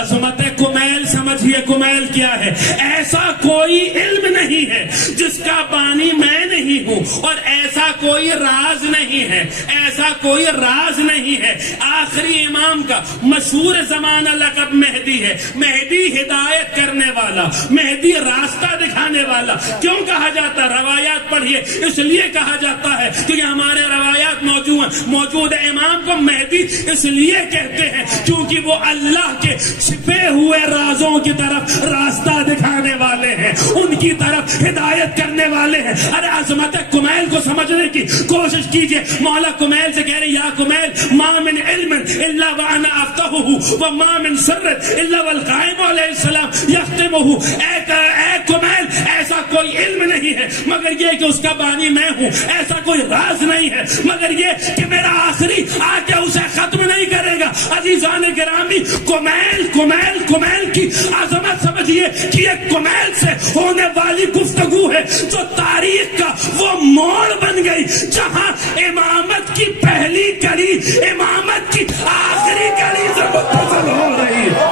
عظمت کمیل سمجھ سمجھیے کمیل کیا ہے. ایسا کوئی علم نہیں ہے جس کا بانی میں نہیں ہوں، اور ایسا کوئی راز نہیں ہے، ایسا کوئی راز نہیں ہے. آخری امام کا مشہور زمانہ لقب مہدی ہے. مہدی ہدایت کرنے والا، مہدی راستہ دکھانے والا. کیوں کہا جاتا؟ روایات پڑھیے. اس لیے کہا جاتا ہے کہ یہ ہمارے روایات موجود ہے. امام کو مہدی اس لیے کہتے ہیں کیونکہ وہ اللہ کے چھپے ہوئے رازوں کی طرف راستہ دکھانے والے ہیں، ان کی طرف ہدایت کرنے والے ہیں. ارے عظمت کمیل کو سمجھنے کی کوشش کیجئے. مولا کمیل سے کہہ رہے یا کمیل ما من علم الا وانا افتحه وما من سر الا والقائم علیہ السلام یختمه. اے کمیل ایسا کوئی علم نہیں ہے مگر یہ کہ اس کا بانی میں ہوں. ایسا کوئی راز نہیں ہے مگر یہ کہ میرا آخری آ کے اسے ختم نہیں کرے گا. عزیزان گرامی، کمیل کی عظمت سمجھیے کہ یہ کمیل سے ہونے والی گفتگو ہے جو تاریخ کا وہ موڑ بن گئی جہاں امامت کی پہلی کڑی امامت کی آخری کڑی سے متصل ہو رہی ہے.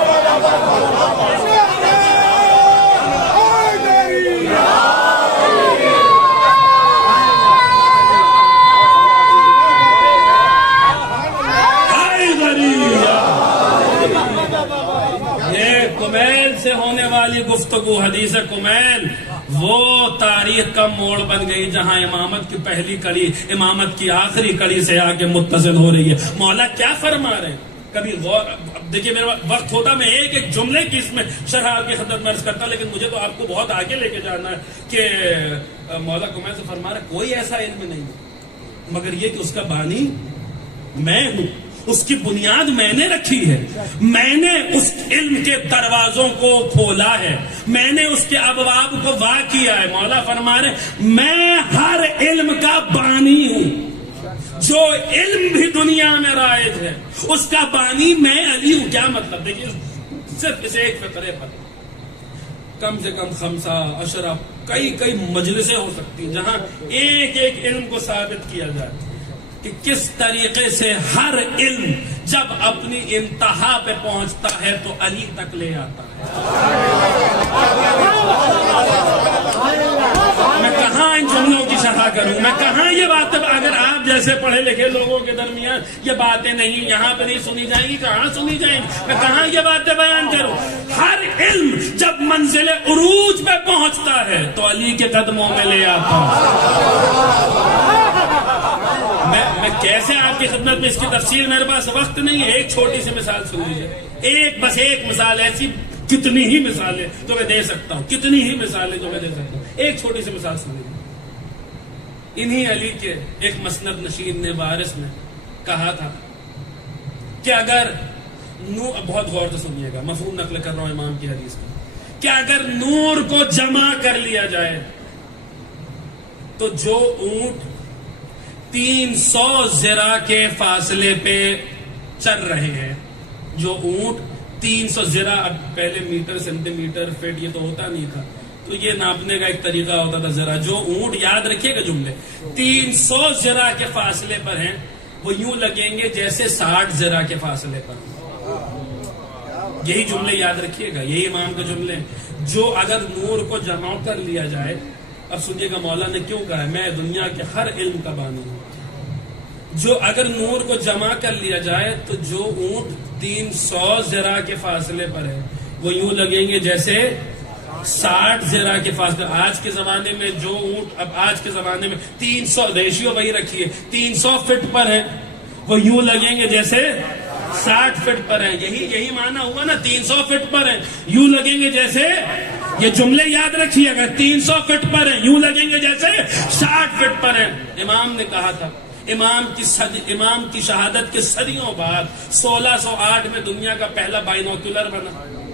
کمیل سے ہونے والی گفتگو، حدیث کمیل وہ تاریخ کا موڑ بن گئی جہاں امامت کی پہلی کڑی امامت کی آخری کڑی سے آ کے متصل ہو رہی ہے. مولا کیا فرما رہے ہیں؟ کبھی غور. دیکھیے میرا وقت ہوتا میں ایک جملے کی اس میں شرح آپ کی خدمت میں عرض کرتا، لیکن مجھے تو آپ کو بہت آگے لے کے جانا ہے کہ مولا کمیل سے فرما رہے کوئی ایسا علم نہیں مگر یہ کہ اس کا بانی میں ہوں. اس کی بنیاد میں نے رکھی ہے، میں نے اس علم کے دروازوں کو کھولا ہے، میں نے اس کے ابواب کو وا کیا ہے. مولا فرما رہے میں ہر علم کا بانی ہوں. جو علم بھی دنیا میں رائج ہے اس کا بانی میں علی ہوں. کیا مطلب؟ دیکھیے صرف اس ایک فقرے پر کم سے کم 5 10 کئی مجلسیں ہو سکتی ہیں جہاں ایک علم کو ثابت کیا جائے کہ کس طریقے سے ہر علم جب اپنی انتہا پہ پہنچتا ہے تو علی تک لے آتا ہے. میں کہاں ان جملوں کی شرح کروں؟ میں کہاں یہ باتیں، اگر آپ جیسے پڑھے لکھے لوگوں کے درمیان یہ باتیں نہیں یہاں پہ نہیں سنی جائیں گی، کہاں سنی جائیں گی؟ میں کہاں یہ باتیں بیان کروں؟ ہر علم جب منزل عروج پہ پہنچتا ہے تو علی کے قدموں میں لے آتا ہے. میں کیسے آپ کی خدمت میں اس کی تفصیل، میرے پاس وقت نہیں ہے. ایک چھوٹی سی مثال سن لیجیے، بس ایک مثال. ایسی کتنی ہی مثالیں جو میں دے سکتا ہوں، کتنی ہی مثالیں جو میں دے سکتا ہوں. ایک چھوٹی سی مثال سن لیجیے. انہی علی کے ایک مسند نشین نے وارث نے کہا تھا کہ اگر بہت غور سے سنیے گا، مفہوم نقل کر رہا ہوں امام کی حدیث کا، کہ اگر نور کو جمع کر لیا جائے تو جو اونٹ 300 ذرا کے فاصلے پہ چل رہے ہیں، جو اونٹ 300 ذرا، اب پہلے میٹر سینٹی میٹر فٹ یہ تو ہوتا نہیں تھا، تو یہ ناپنے کا ایک طریقہ ہوتا تھا ذرا. جو اونٹ، یاد رکھیے گا جملے، 300 ذرا کے فاصلے پر ہیں وہ یوں لگیں گے جیسے 60 ذرا کے فاصلے پر. یہی جملے یاد رکھیے گا، یہی امام کے جملے. جو اگر نور کو جمع کر لیا جائے، اب سنیے گا مولا نے کیوں کہا ہے میں دنیا کے ہر علم کا بانی ہوں. جو اگر نور کو جمع کر لیا جائے تو جو اونٹ 300 ذرا کے فاصلے پر ہے وہ یوں لگیں گے جیسے 60 ذرا کے فاصلے. آج کے زمانے میں جو اونٹ، اب آج کے زمانے میں 300 ریشیو وہی رکھیے، 300 فٹ پر ہے وہ یوں لگیں گے جیسے 60 فٹ پر ہیں. یہی معنی ہوا نا، 300 فٹ پر ہیں یوں لگیں گے جیسے، یہ جملے یاد رکھیے گا، 300 فٹ پر ہیں یوں لگیں گے جیسے 60 فٹ پر ہیں. امام نے کہا تھا، امام کی شہادت کے صدیوں بعد 1608 میں دنیا کا پہلا بائنوکولر بنا.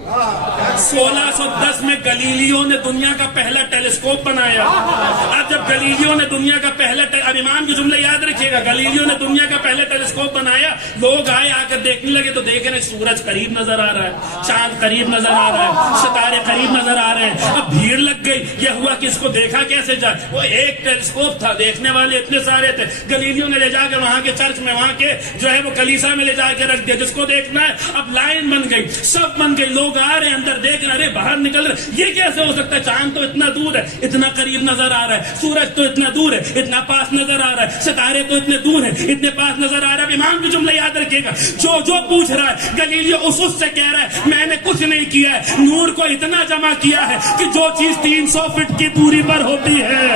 1610 میں گلیلیو نے دنیا کا پہلا ٹیلیسکوپ بنایا. اب جب گلیلیو نے دنیا کا پہلا، اب امام کے جملے یاد رکھیے گا، گلیلیو نے دنیا کا پہلا ٹیلیسکوپ بنایا، لوگ آئے آ کر دیکھنے لگے تو دیکھ رہے سورج قریب نظر آ رہا ہے، چاند قریب نظر آ رہا ہے، ستارے قریب نظر آ رہے ہیں. اب بھیڑ لگ گئی، یہ ہوا کہ اس کو دیکھا کیسے جائے. وہ ایک ٹیلیسکوپ تھا، دیکھنے والے اتنے سارے تھے. گلیلیو نے لے جا کے وہاں کے چرچ میں، وہاں کے جو ہے وہ کلیسا میں لے جا کے رکھ دیا، جس کو دیکھنا ہے. اب لائن بن گئی، سب بن گئی، لوگ لوگ آ رہے ہیں اندر دیکھ رہے، ارے باہر نکل رہے، یہ کیسے ہو سکتا ہے؟ چاند تو اتنا دور ہے، اتنا قریب نظر آ رہا ہے، سورج تو اتنا دور ہے، اتنا پاس نظر آ رہا ہے، ستارے تو اتنے دور ہیں، اتنے پاس نظر آ رہا ہے۔ امام کی جملہ یاد رکھیے گا، جو پوچھ رہا ہے گلیلیو اس سے کہہ رہا ہے میں نے کچھ نہیں کیا ہے، نور کو اتنا جمع کیا ہے کہ جو چیز 300 فٹ کی دوری پر ہوتی ہے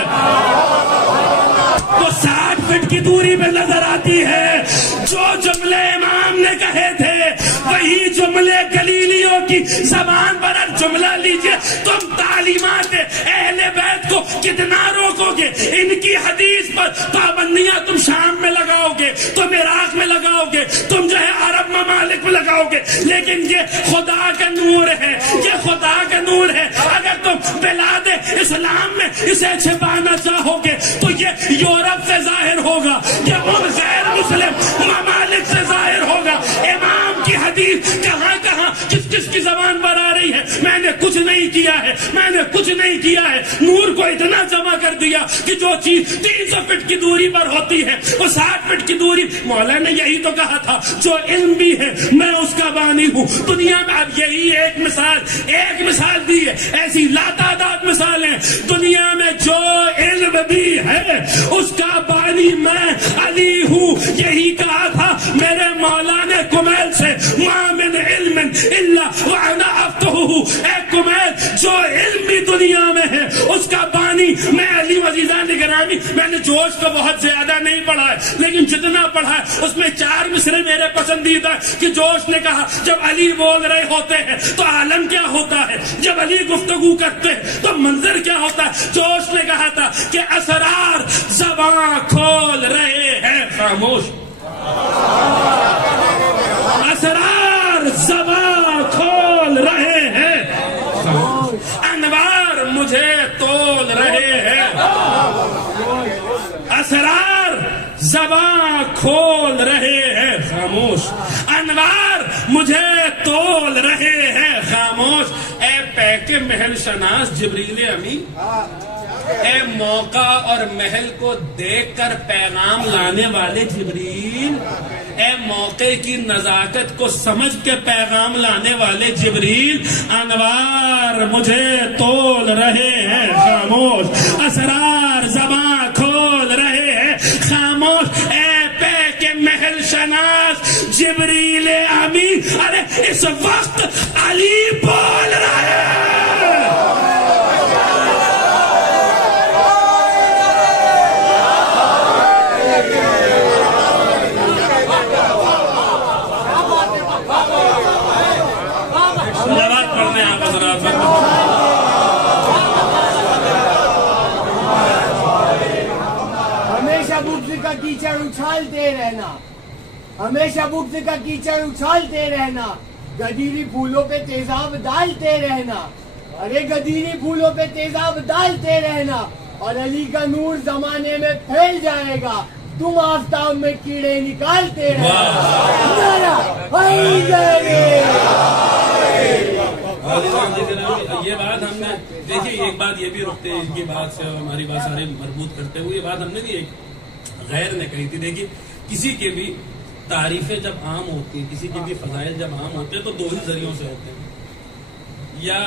وہ 60 فٹ کی دوری پہ نظر آتی ہے۔ جو جملے امام نے کہے تھے وہی جملے گلیلیو کی زبان پر جملہ لیجئے۔ تم تعلیمات اہل بیت کو کتنا روکو گے؟ ان کی حدیث پر پابندیاں تم شام میں لگاؤ گے، تم عراق میں لگاؤ گے، تم جو ہے عرب ممالک میں لگاؤ گے، لیکن یہ خدا کا نور ہے، یہ خدا کا نور ہے۔ اگر تم بلاد اسلام میں اسے چھپانا چاہو گے تو یہ یورپ سے ظاہر ہوگا، یہ ان غیر مسلم ممالک سے ظاہر ہوگا۔ امام کی حدیث کہاں کہاں کس کی زبان پر آ رہی ہے؟ میں نے کچھ نہیں کیا ہے، میں نے کچھ نہیں کیا ہے۔ نور کو اتنا جمع کر دیا کہ جو چیز 300 فٹ کی دوری پر ہوتی ہے وہ 60 فٹ کی دوری۔ مولا نے یہی تو کہا تھا جو علم بھی ہے میں اس کا بانی ہوں۔ دنیا میں اب یہی ایک مثال دی ہے، ایسی لاتعداد مثالیں دنیا میں۔ جو علم بھی ہے اس کا بانی میں علی ہوں۔ یہی کہا تھا میرے مولا نے کمیل سے، ما من علم الا وانا افتحہ۔ اے کمیل، جو علم بھی دنیا میں ہے اس کا بانی میں علی۔ عزیزان گرامی، میں نے جوش کو بہت زیادہ نہیں پڑھا ہے، لیکن جتنا پڑھا ہے اس میں 4 مصرے میرے پسندیدہ ہے کہ جوش نے کہا جب علی بول رہے ہوتے ہیں تو عالم کیا ہوتا ہے، جب علی گفتگو کرتے ہیں تو منظر کیا ہوتا ہے۔ جوش نے کہا تھا کہ اسرار زباں کھول رہے ہیں خاموش، اسرار زباں کھول رہے ہیں، انوار مجھے تول رہے ہیں، اسرار زباں کھول رہے ہیں خاموش، انوار مجھے تول رہے ہیں خاموش۔ اے پیک محل شناس جبریل امی، اے موقع اور محل کو دیکھ کر پیغام لانے والے جبریل، اے موقع کی نزاکت کو سمجھ کے پیغام لانے والے جبریل، انوار مجھے تول رہے ہیں خاموش، اسرار زباں کھول رہے ہیں خاموش۔ اے پے کے محل شناس جبریل امی، ارے اس وقت علی بول رہے ہیں۔ ہمیشہ بغض کا کیچڑ اچھالتے رہنا، ہمیشہ بغض کا کیچڑ اچھالتے رہنا، گدیری پھولوں پہ تیزاب ڈالتے رہنا، ارے گدیری پھولوں پہ تیزاب ڈالتے رہنا، اور علی کا نور زمانے میں پھیل جائے گا، تم آفتاب میں کیڑے نکالتے رہنا۔ یہ بات ہم نے دیکھیے، ایک بات یہ بھی رکھتے ہیں ان کی بات سے ہماری بات سارے مربوط کرتے ہوئے، یہ بات ہم نے بھی ایک غیر نے کہی تھی۔ دیکھیے کسی کے بھی تعریفیں جب عام ہوتی ہیں، کسی کے بھی فضائل جب عام ہوتے ہیں تو 2 ہی ذریعوں سے ہوتے ہیں، یا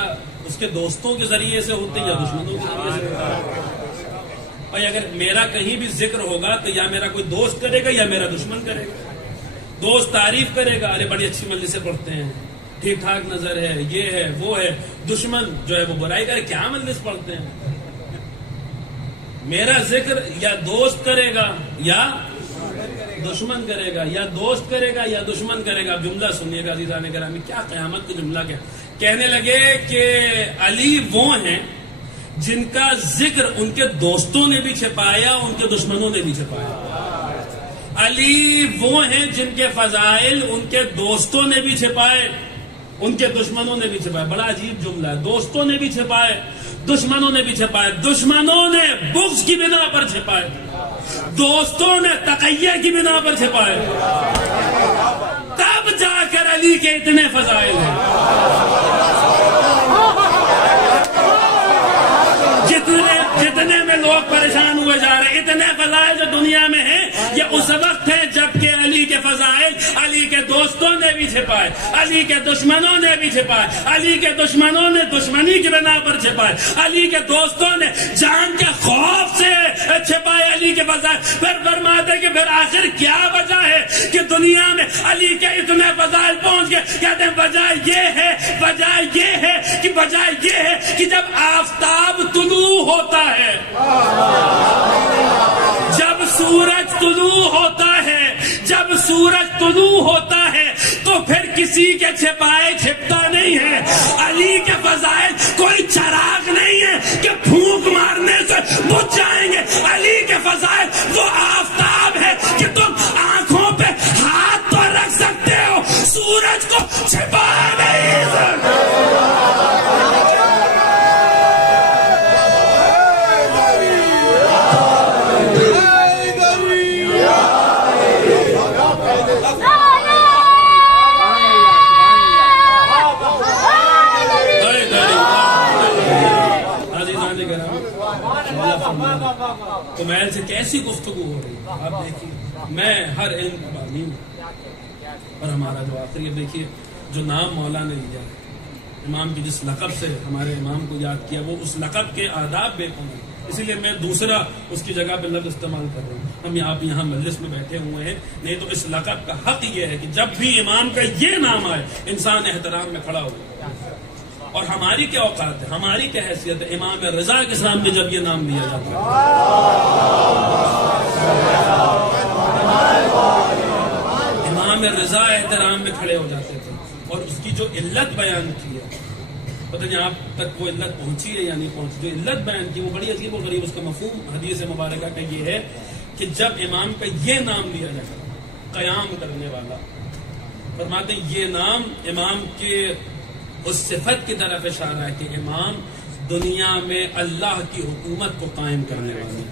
اس کے دوستوں کے ذریعے سے ہوتے ہیں یا دشمنوں کے ذریعے سے ہوتے ہیں۔ اور اگر میرا کہیں بھی ذکر ہوگا تو یا میرا کوئی دوست کرے گا یا میرا دشمن کرے گا۔ دوست تعریف کرے گا، ارے بڑی اچھی مجلس سے پڑھتے ہیں، ٹھیک ٹھاک نظر ہے، یہ ہے وہ ہے۔ دشمن جو ہے وہ برائی کرے، کیا مجلس پڑھتے ہیں۔ میرا ذکر یا دوست کرے گا یا دشمن کرے گا، یا دوست کرے گا یا دشمن کرے گا۔ اب جملہ سنیے گا عزیزان گرامی، کیا قیامت کا جملہ کیا کہنے لگے کہ علی وہ ہیں جن کا ذکر ان کے دوستوں نے بھی چھپایا، ان کے دشمنوں نے بھی چھپایا۔ علی وہ ہیں جن کے فضائل ان کے دوستوں نے بھی چھپائے، ان کے دشمنوں نے بھی چھپائے۔ بڑا عجیب جملہ ہے، دوستوں نے بھی چھپائے، دشمنوں نے بھی چھپائے۔ دشمنوں نے بغض کی بنا پر چھپائے، دوستوں نے تقیہ کی بنا پر چھپائے، تب جا کر علی کے اتنے فضائل ہیں۔ جتنے میں لوگ پریشان ہوئے جا رہے ہیں، اتنے فضائل جو دنیا میں ہیں، یہ اس وقت ہے جب کہ علی کے فضائل علی کے دوستوں نے بھی چھپائے۔ چھپائے، علی کے دشمنوں نے بھی چھپائے، علی کے دشمنوں نے دشمنی کی بنا پر چھپائے، علی کے دوستوں نے جان کے خوف سے چھپائے علی کے فضائل. پھر فرماتے کہ پھر آخر کیا وجہ ہے کہ دنیا میں علی کے اتنے فضائل پہنچ گئے. کہتے ہیں وجہ یہ ہے کہ جب آفتاب طلوع ہوتا ہے، جب سورج طلوع ہوتا ہے تو پھر کسی کے چھپائے چھپتا نہیں ہے. علی کے فضائل کوئی چراغ نہیں ہے کہ پھونک مارنے سے بجھ جائیں گے. علی کے فضائل وہ آفتاب ہے کہ تم آنکھوں پہ ہاتھ تو رکھ سکتے ہو، سورج کو چھپا نہیں سکتے. کمیل سے کیسی گفتگو ہو رہی ہے آپ دیکھیے. میں ہر علم کا بانی ہوں، اور ہمارا جو آخری دیکھیے جو نام مولا نے لیا ہے، امام کی جس لقب سے ہمارے امام کو یاد کیا، وہ اس لقب کے آداب بے کم ہیں. اسی لیے میں دوسرا اس کی جگہ پہ لفظ استعمال کر رہا ہوں. ہم یہاں مجلس میں بیٹھے ہوئے ہیں، نہیں تو اس لقب کا حق یہ ہے کہ جب بھی امام کا یہ نام آئے انسان احترام میں کھڑا ہو. اور ہماری کیا اوقات ہے، ہماری کیا حیثیت ہے امام رضا کے سامنے جب یہ نام لیا جاتا ہے. امام رضا احترام میں کھڑے ہو جاتے تھے. اور اس کی جو علت بیان کی ہے، پتہ نہیں آپ تک وہ علت پہنچی ہے یا نہیں پہنچی. جو علت بیان کی وہ بڑی عجیب و غریب، اس کا مفہوم حدیث مبارکہ کا یہ ہے کہ جب امام کا یہ نام لیا جائے قیام کرنے والا، فرماتے ہیں یہ نام امام کے اس صفت کی طرف اشارہ ہے کہ امام دنیا میں اللہ کی حکومت کو قائم کرنے والے.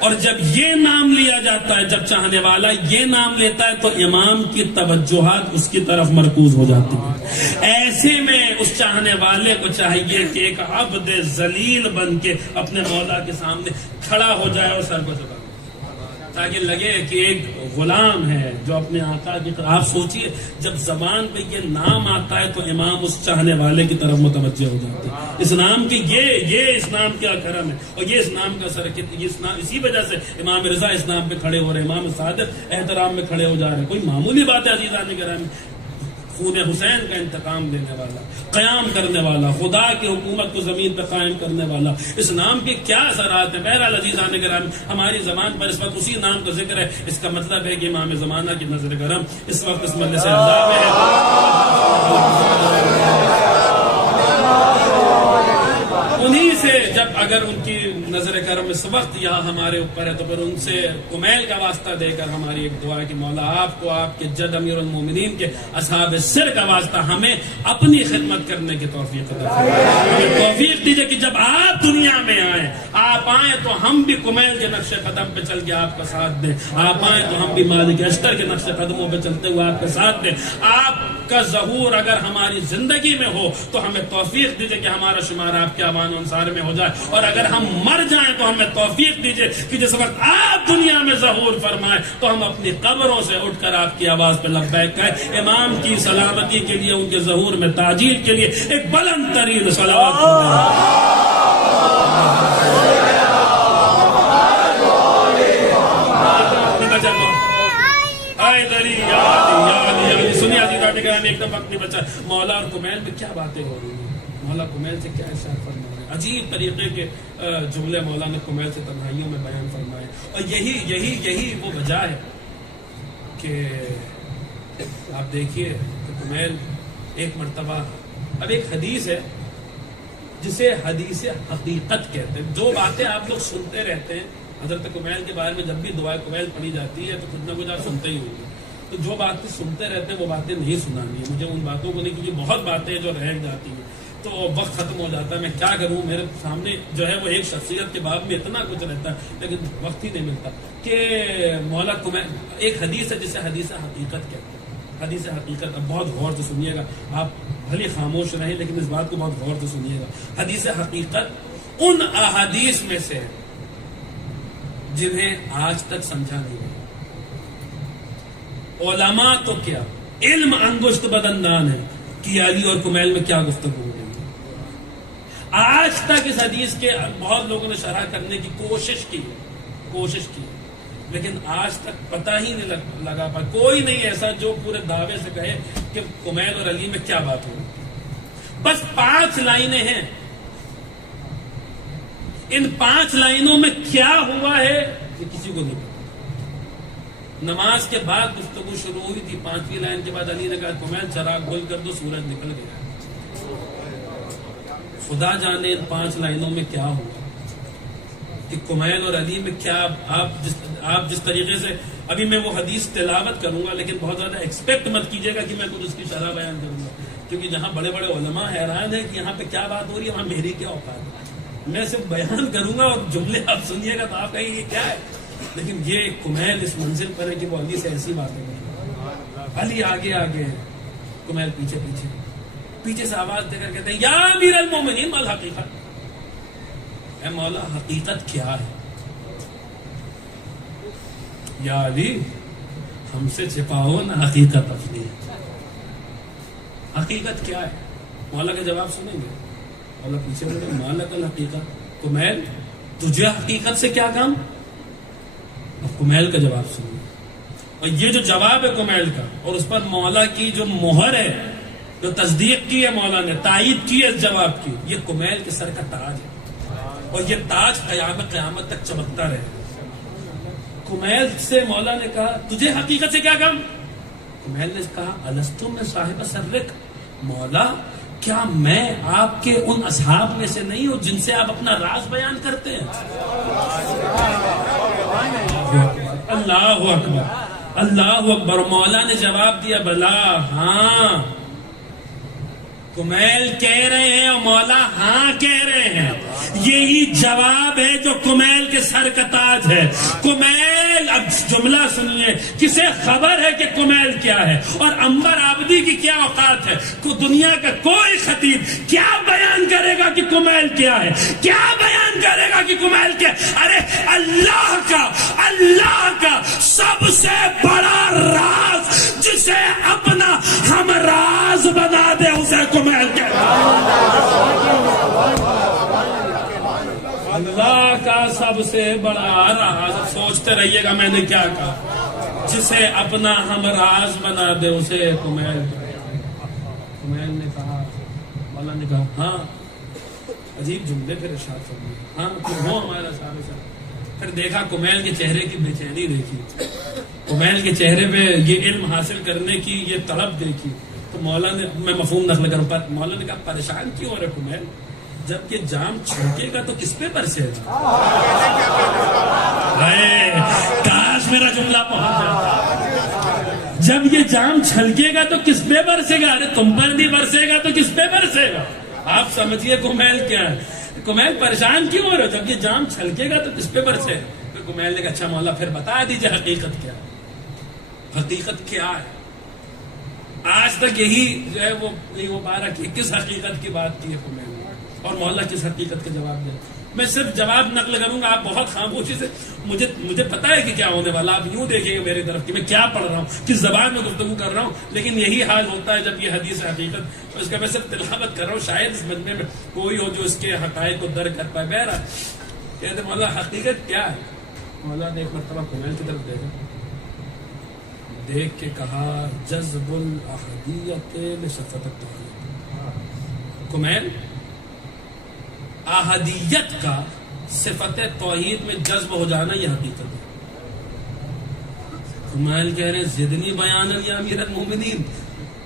اور جب یہ نام لیا جاتا ہے، جب چاہنے والا یہ نام لیتا ہے تو امام کی توجہات اس کی طرف مرکوز ہو جاتی ہیں. ایسے میں اس چاہنے والے کو چاہیے کہ ایک عبد ذلیل بن کے اپنے مولا کے سامنے کھڑا ہو جائے اور سر کو جھکا، تاکہ لگے کہ ایک غلام ہے جو اپنے آقا کی طرف. آپ سوچئے جب زبان پہ یہ نام آتا ہے تو امام اس چاہنے والے کی طرف متوجہ ہو جاتے ہیں. اس نام کی یہ اس نام کا کرم ہے، اور یہ اس نام کا اسی وجہ سے امام رضا اس نام پہ کھڑے ہو رہے ہیں، امام صادق احترام میں کھڑے ہو جا رہے ہیں. کوئی معمولی بات ہے عزیزان گرامی. خون حسین کا انتقام لینے والا، قیام کرنے والا، خدا کی حکومت کو زمین پہ قائم کرنے والا، اس نام کے کیا اثرات ہیں. بہرحال عزیزان گرامی، ہماری زبان پر اس وقت اسی نام کا ذکر ہے. اس کا مطلب ہے کہ امام زمانہ کی نظر کرم اس وقت اس مجلس اعزاز میں انہی سے جب اگر ان کی نظر کرم اس وقت یہاں ہمارے اوپر ہے تو پھر ان سے کمیل کا واسطہ دے کر ہماری ایک دعا ہے کہ مولا آپ کو آپ کے جد امیر المومنین کے اصحاب سر کا واسطہ ہمیں اپنی خدمت کرنے کی توفیق عطا فرمائے. ہمیں توفیق دیجئے کہ جب آپ دنیا میں آپ آئیں تو ہم بھی کمیل کے نقش قدم پہ چل کے آپ کا ساتھ دیں. آپ آئیں تو ہم بھی مالک اشتر کے نقش قدموں پہ چلتے ہوئے آپ کا ساتھ دیں. آپ کا ظہور اگر ہماری زندگی میں ہو تو ہمیں توفیق دیجئے کہ ہمارا شمار آپ کے اعوان و انصار میں ہو جائے. اور اگر ہم مر جائیں تو ہمیں توفیق دیجئے کہ جس وقت آپ دنیا میں ظہور فرمائیں تو ہم اپنی قبروں سے اٹھ کر آپ کی آواز پہ لبیک کہیں. امام کی سلامتی کے لیے، ان کے ظہور میں تعجیل کے لیے ایک بلند ترین صلوات ایک دم وقت نہیں بچا. مولا اور کمیل میں کیا باتیں ہو رہی ہیں، مولا کمیل سے کیا ارشاد فرما رہے ہیں. عجیب طریقے کے جملے مولا نے کمیل سے تنہائیوں میں بیان فرمائے. اور یہی وہ وجہ ہے کہ آپ دیکھیے کہ کمیل ایک مرتبہ، اب ایک حدیث ہے جسے حدیث حقیقت کہتے ہیں. جو باتیں آپ لوگ سنتے رہتے ہیں حضرت کمیل کے بارے میں، جب بھی دعائے کمیل پڑھی جاتی ہے تو کچھ نہ کچھ آپ سنتے ہی ہوں گے. تو جو باتیں سنتے رہتے ہیں وہ باتیں نہیں سنانی ہے مجھے. ان باتوں کو نہیں، کیونکہ بہت باتیں جو رہ جاتی ہیں تو وقت ختم ہو جاتا ہے. میں کیا کروں، میرے سامنے جو ہے وہ ایک شخصیت کے باب میں اتنا کچھ رہتا ہے لیکن وقت ہی نہیں ملتا. کہ مولا کمیل ایک حدیث ہے جسے حدیث حقیقت کہتے ہیں. حدیث حقیقت، اب بہت غور سے سنیے گا. آپ بھلے خاموش رہیں لیکن اس بات کو بہت غور سے سنیے گا. حدیث حقیقت ان احادیث میں سے جنہیں آج تک سمجھا نہیں. علماء تو کیا، علم انگشت بدندان ہے کہ علی اور کمیل میں کیا گفتگو ہو گئی. آج تک اس حدیث کے بہت لوگوں نے شرح کرنے کی کوشش کی لیکن آج تک پتہ ہی نہیں لگا پا. کوئی نہیں ایسا جو پورے دعوے سے کہے کہ کمیل اور علی میں کیا بات ہو. بس 5 لائنیں ہیں. ان 5 لائنوں میں کیا ہوا ہے یہ کسی کو نہیں پتا. نماز کے بعد گفتگو شروع ہوئی تھی. 5ویں لائن کے بعد علی نے کہا کمیل چراغ گل کر دو، سورج نکل گیا. خدا جانے ان 5 لائنوں میں کیا ہوا کہ کمیل اور علی میں کیا. آپ جس طریقے سے ابھی میں وہ حدیث تلاوت کروں گا لیکن بہت زیادہ ایکسپیکٹ مت کیجیے گا کہ میں کچھ اس کی شرح بیان کروں گا، کیونکہ جہاں بڑے بڑے علماء حیران ہیں کہ یہاں پہ کیا بات ہو رہی ہے وہاں میری کیا اوقات ہے. میں صرف بیان کروں گا اور جملے آپ سنیے گا تو آپ کہیں یہ کیا ہے. لیکن یہ کمیل اس منزل پر ہے کہ وہ علی سے ایسی باتیں کریں. علی آگے آگے ہے، کمیل پیچھے پیچھے. پیچھے سے آواز دے کر کہتے ہیں یا امیر المومنین ما الحقیقت. اے مولا حقیقت کیا ہے؟ یا علی ہم سے چھپاؤ نہ حقیقت اپنی. حقیقت کیا ہے؟ مولا کا جواب سنیں گے. مولا پیچھے بولے مالک الحقیقت. کمیل تجھے حقیقت سے کیا کام؟ اب کمیل کا جواب سنیں. اور یہ جو جواب ہے کمیل کا اور اس پر مولا کی جو مہر ہے، جو تصدیق کی ہے مولا نے، تائید کی ہے اس جواب کی، یہ کمیل کے سر کا تاج ہے اور یہ تاج قیامت تک چمکتا رہے. کمیل سے مولا نے کہا تجھے حقیقت سے کیا کام؟ کمیل نے کہا الستو میں صاحب سرک. مولا کیا میں آپ کے ان اصحاب میں سے نہیں ہوں جن سے آپ اپنا راز بیان کرتے ہیں؟ اللہ اکبر اللہ اکبر. مولا نے جواب دیا بلا ہاں. کمیل کہہ رہے ہیں اور مولا ہاں کہہ رہے ہیں. یہی جواب ہے جو کمیل کے سر کا تاج ہے. کمیل اب جملہ سنیے. کسے خبر ہے کہ کمیل کیا ہے اور عنبر عابدی کی کیا اوقات ہے؟ دنیا کا کوئی خطیب کیا بیان کرے گا کہ کمیل کیا ہے؟ کیا بیان کرے گا کہ کمیل کیا؟ ارے اللہ کا سب سے بڑا راز جسے اپنا ہم راز بنا دے اسے کمیل کہتے ہیں. اللہ کا سب سے بڑا راز. سوچتے رہیے گا میں نے کیا کہا. جسے اپنا ہم راز بنا دے اسے کمیل. کمیل نے کہا مولا نے کہا ہاں. عجیب جملے پھر ارشاد فرمائے ہاں تم ہو ہمارا صاحب سر. پھر دیکھا کمیل کے چہرے کی بے چینی دیکھی، کمیل کے چہرے پہ یہ علم حاصل کرنے کی یہ طلب دیکھی. تو مولا نے میں مفہوم نقل کروں. مولا نے کہا پریشان کیوں ہو رہے کمیل؟ جب یہ جام چھڑکے گا تو کس پہ برسے گا؟ کاش میرا جملہ پہنچ جاتا. جب یہ جام چھلکے گا تو کس پہ برسے گا؟ ارے تم پر نہیں برسے گا تو کس پہ برسے گا؟ آپ سمجھیے کمیل کیا ہے. کمیل پریشان کیوں ہو رہے؟ جب یہ جام چھلکے گا تو کس پہ برسے گا؟ پھر کمیل نے کہا اچھا مولا پھر بتا دیجیے حقیقت کیا ہے. حقیقت کیا ہے؟ آج تک یہی جو ہے وہ بارہ کی کس حقیقت کی بات کی ہے کمیل نے اور مولا کس حقیقت کا جواب دے. میں صرف جواب نقل کروں گا. آپ بہت خاموشی سے مجھے پتا ہے کہ کیا ہونے والا. آپ یوں دیکھیں گے میری طرف کہ میں کیا پڑھ رہا ہوں، کس زبان میں گفتگو کر رہا ہوں. لیکن یہی حال ہوتا ہے جب یہ حدیث حقیقت اس کا میں صرف تلاوت کر رہا ہوں. شاید اس مجمع میں کوئی ہو جو اس کے حقائق کو درک کر پائے. بہرحال کہتے مولا حقیقت کیا ہے؟ مولا نے ایک مرتبہ کمیل کی طرف دیکھا، دیکھ کے کہا جذب الاحدیت لصفت التوحید. کمیل احدیت کا صفت توحید میں جذب ہو جانا یہ حقیقت ہے. کمیل کہہ رہے زدنی بیان یا امیر المومنین.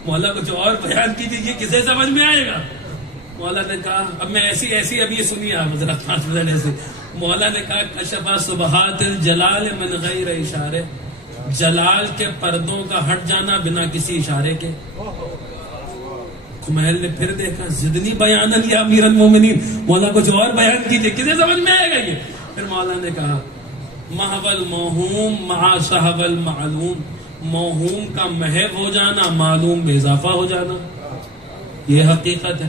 مولا کچھ اور بیان کیجیے، یہ کسے سمجھ میں آئے گا؟ مولا نے کہا اب میں ایسی اب یہ سنیے آپ ذرا 5 منٹ ایسے. مولا نے کہا کشف صبحات الجلال من غیر اشارے. جلال کے پردوں کا ہٹ جانا بنا کسی اشارے کے. کمیل نے پھر دیکھا زدنی بیان یا امیر المومنین. مولا کچھ اور بیان کیجیے، کسے سمجھ میں آئے گا یہ؟ پھر مولا نے کہا محول موہوم مع صحب المعلوم. موہوم کا محو ہو جانا، معلوم میں اضافہ ہو جانا، یہ حقیقت ہے.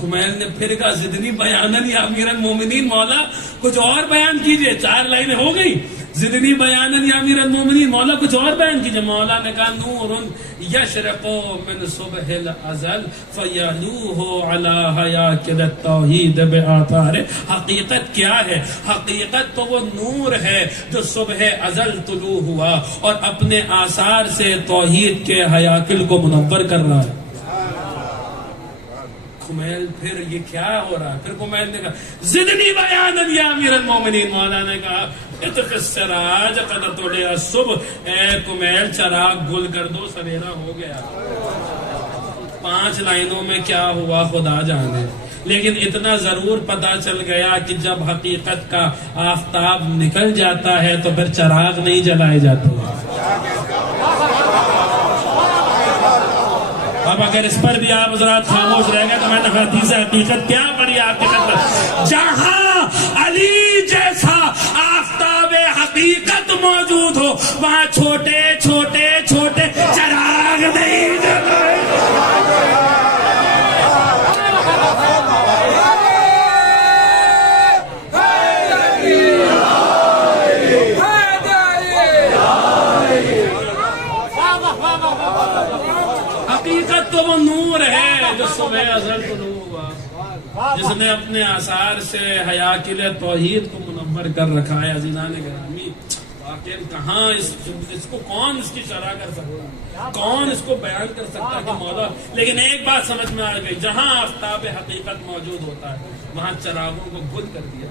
کمیل نے پھر کہا زدنی بیان یا امیر المومنین. مولا کچھ اور بیان کیجیے. 4 لائنیں ہو گئی. زدنی بیانن یا امیر المومنین، مولا کچھ اور بیان کیجئے۔ مولا نے کہا نور یشرق من صبح الازل فیلوہ علی حیاکل التوحید بآثار۔ حقیقت کیا ہے؟ حقیقت تو وہ نور ہے جو صبح ازل طلوع ہوا اور اپنے آثار سے توحید کے حیاکل کو منور کر رہا ہے۔ کمیل پھر یہ کیا ہو رہا ہے؟ پھر کمیل نے کہا زدنی بیانن یا امیر المومنین، مولا نے کہا اطفئ السراج قد طلع الصبح، اے کمیل چراغ گل کر دو، سویرا ہو گیا۔ 5 لائنوں میں کیا ہوا خدا جانے، لیکن اتنا ضرور پتا چل گیا کہ جب حقیقت کا آفتاب نکل جاتا ہے تو پھر چراغ نہیں جلائے جاتے۔ اب اگر اس پر بھی آپ حضرات خاموش رہ گئے تو میں نے حدیث حقیقت کیا پڑھی آپ کے خدمت۔ جہاں علی جیسا آفتاب حقیقت موجود ہو وہاں چھوٹے چھوٹے چھوٹے چراغ نہیں جلائے۔ حقیقت تو وہ نور ہے جو صبح ازل طلوع ہوا، جس نے اپنے آثار سے حیاکل توحید کو منور کر رکھا ہے۔ عزیزان گرامی، واقعی کہاں اس کو کون اس کی شرح کر سکتا ہے، کون اس کو بیان کر سکتا ہے کہ مولا، لیکن ایک بات سمجھ میں آ گئی، جہاں آفتاب حقیقت موجود ہوتا ہے وہاں چراغوں کو گل کر دیا۔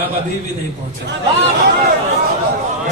آپ ابھی بھی نہیں پہنچے۔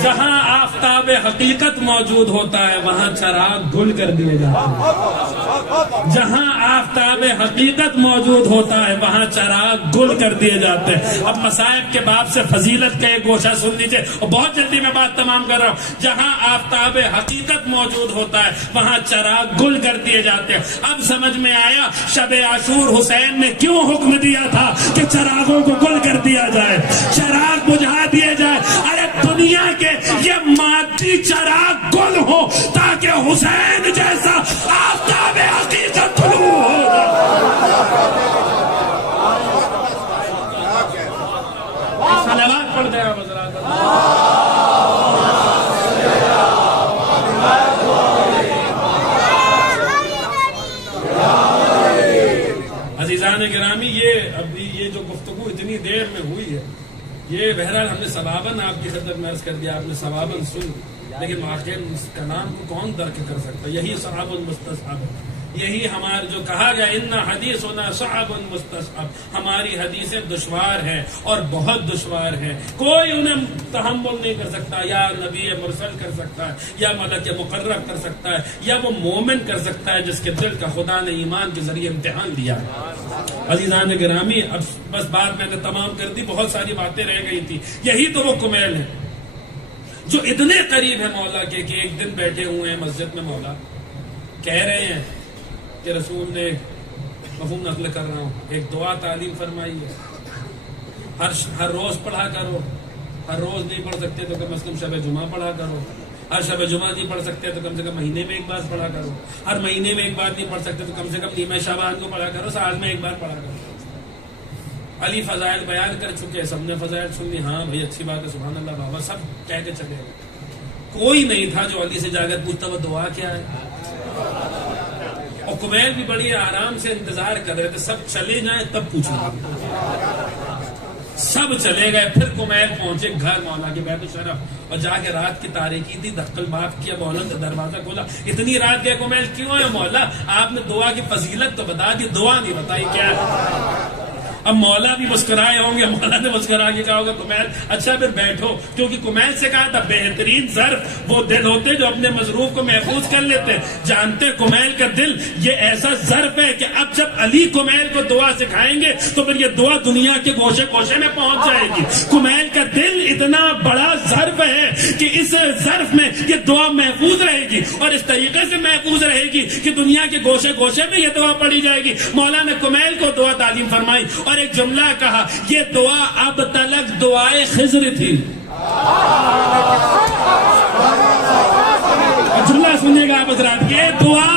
جہاں آفتاب حقیقت موجود ہوتا ہے وہاں چراغ گل کر دیے جاتے ہیں۔ جہاں آفتاب حقیقت موجود ہوتا ہے وہاں چراغ گل کر دیے جاتے ہیں۔ اب مصائب کے باب سے فضیلت کا ایک گوشہ سن لیجئے اور بہت جلدی میں بات تمام کر رہا ہوں۔ جہاں آفتاب حقیقت موجود ہوتا ہے وہاں چراغ گل کر دیے جاتے ہیں۔ اب سمجھ میں آیا شب عاشور حسین نے کیوں حکم دیا تھا کہ چراغوں کو گل کر دیا جائے، چراغ بجھا دیے جائے۔ ارے دنیا کے یہ مادی چراغ گل ہو تاکہ حسین جیسا آفتاب حقیقت طلوع ہو۔ صلوات پڑھ دیں آپ حضرات۔ عزیزان گرامی، یہ جو گفتگو اتنی دیر میں ہوئی ہے، یہ بہرحال ہم نے ثواباً آپ کی خدمت میں عرض کر دیا، آپ نے ثواباً سن، لیکن واقعی اس کلام کو کون درک کر سکتا؟ یہی صعب مستصعب ہے، یہی ہمارا جو کہا گیا ان حدیثنا صعب مستصعب، ہماری حدیثیں دشوار ہیں اور بہت دشوار ہیں، کوئی انہیں تحمل نہیں کر سکتا۔ یا نبی مرسل کر سکتا ہے، یا ملک مقرب کر سکتا ہے، یا وہ مومن کر سکتا ہے جس کے دل کا خدا نے ایمان کے ذریعے امتحان لیا ہے۔ عزیزان گرامی، اب بس بات میں نے تمام کر دی، بہت ساری باتیں رہ گئی تھی۔ یہی تو وہ کمیل ہے جو اتنے قریب ہے مولا کے کہ ایک دن بیٹھے ہوئے ہیں مسجد میں، مولا کہہ رہے ہیں کہ رسول نے مفہوم نقل کر رہا ہوں، ایک دعا تعلیم فرمائی ہے، ہر روز پڑھا کرو، ہر روز نہیں پڑھ سکتے تو کم از کم شب جمعہ پڑھا کرو، ہر شب جمعہ نہیں پڑھ سکتے تو کم سے کم مہینے میں ایک بار پڑھا کرو، ہر مہینے میں ایک بار نہیں پڑھ سکتے تو کم سے کم نیمہ شعبان کو پڑھا کرو، سال میں ایک بار پڑھا کرو۔ علی فضائل بیان کر چکے، سب نے فضائل سن لی، ہاں بھائی اچھی بات ہے، سبحان اللہ بابا، سب کہہ کے چلے گئے۔ کوئی نہیں تھا جو علی سے جا کر پوچھتا وہ دعا کیا ہے۔ اور کمیل بھی بڑی آرام سے انتظار کر رہے تھے، سب چلے جائیں تب پوچھنا۔ سب چلے گئے، پھر کمیل پہنچے گھر مولا کے بیت الشرف، اور جا کے رات کی تاریکی تھی، دخل باب کیا، مولا نے دروازہ کھولا، اتنی رات گئے کمیل کیوں ہے مولا؟ آپ نے دعا کی فضیلت تو بتا دی، دعا نہیں بتائی کیا ہے؟ اب مولا بھی مسکرائے ہوں گے، مولا نے مسکرا کے کہا ہوگا کمیل اچھا پھر بیٹھو، کیونکہ کمیل سے کہا تھا بہترین ظرف وہ دل ہوتے جو اپنے مظروف کو محفوظ کر لیتے۔ جانتے کمیل کا دل یہ ایسا ظرف ہے کہ اب جب علی کمیل کو دعا سکھائیں گے تو پھر یہ دعا دنیا کے گوشے گوشے میں پہنچ جائے گی۔ کمیل کا دل اتنا بڑا ظرف ہے کہ اس ظرف میں یہ دعا محفوظ رہے گی، اور اس طریقے سے محفوظ رہے گی کہ دنیا کے گوشے گوشے میں یہ دعا پڑھی جائے گی۔ مولا نے کمیل کو دعا تعلیم فرمائی اور ایک جملہ کہا، یہ دعا اب تلک دعائے خضر تھی۔ جملہ سنیے گا آپ حضرات، یہ دعا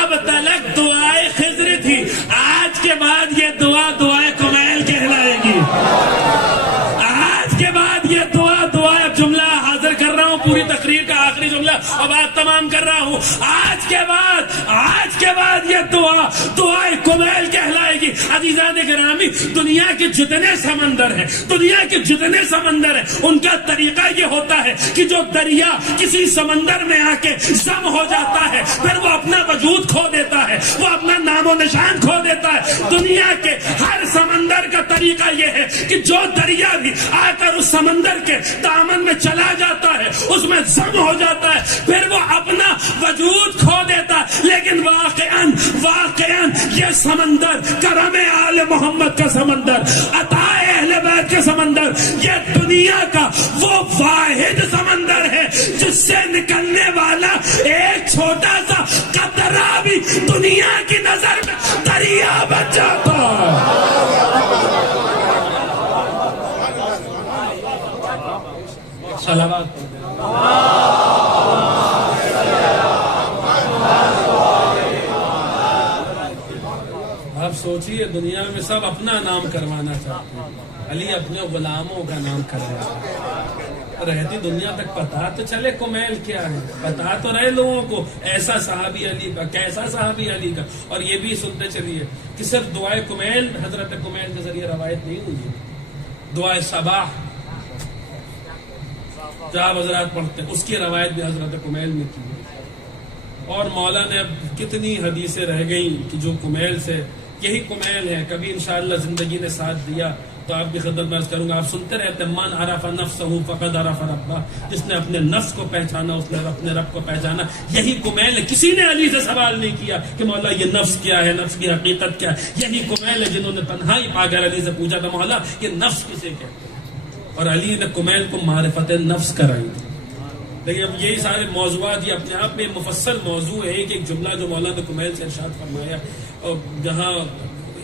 اب تلک دعائے خضر تھی، آج کے بعد یہ دعا دعائے کمیل کہلائے گی۔ اور بات تمام کر رہا ہوں. آج کے بعد یہ دعائے کمیل کہلائے گی. عزیزان گرامی، دنیا کے جتنے سمندر ہیں ان کا طریقہ یہ ہوتا ہے کہ جو دریا کسی سمندر میں آ کے ضم ہو جاتا ہے پھر وہ اپنا وجود کھو دیتا ہے، وہ اپنا نام و نشان کھو دیتا ہے. دنیا کے ہر سمندر کا طریقہ یہ ہے کہ جو دریا بھی آ کر اس سمندر کے دامن میں چلا جاتا ہے، اس میں ضم ہو جاتا ہے، پھر وہ اپنا وجود کھو دیتا ہے. لیکن واقعاً یہ سمندر کرم آل محمد کا سمندر، عطا اہل بیت کا سمندر، یہ دنیا کا وہ واحد سمندر ہے جس سے نکلنے والا ایک چھوٹا سا قطرہ بھی دنیا کی نظر میں دریا بن جاتا ہے. صلوات آپ سوچئے، دنیا میں سب اپنا نام کروانا چاہتے ہیں، علی اپنے غلاموں کا نام کروانا. رہتی دنیا تک پتا تو چلے کمیل کیا ہے، پتا تو رہے لوگوں کو ایسا صحابی علی کا، کیسا صحابی علی کا. اور یہ بھی سنتے چلیے کہ صرف دعائے کمیل حضرت کمیل کے ذریعے روایت نہیں ہوئی، دعائے صباح جو آپ حضرات پڑھتے ہیں اس کی روایت بھی حضرت کمیل نے کی ہے. اور مولا نے اب کتنی حدیثیں رہ گئیں کہ جو کمیل سے، یہی کمیل ہے. کبھی انشاءاللہ زندگی نے ساتھ دیا تو آپ بھی خدمت میں عرض کروں گا، آپ سنتے رہتے ہیں من عرف نفسہ فقد عرف ربہ، جس نے اپنے نفس کو پہچانا اس نے اپنے رب کو پہچانا. یہی کمیل ہے. کسی نے علی سے سوال نہیں کیا کہ مولا یہ نفس کیا ہے، نفس کی حقیقت کیا ہے. یہی کمیل ہے جنہوں نے تنہائی پا کر علی سے پوچھا تھا مولا یہ نفس کسے کہتے ہیں، اور علی نے کمیل کو معرفت نفس کرائی. لیکن اب یہی سارے موضوعات یہ اپنے آپ میں مفصل موضوع ہے. ایک جملہ جو مولانا نے کمیل سے ارشاد فرمایا، اور جہاں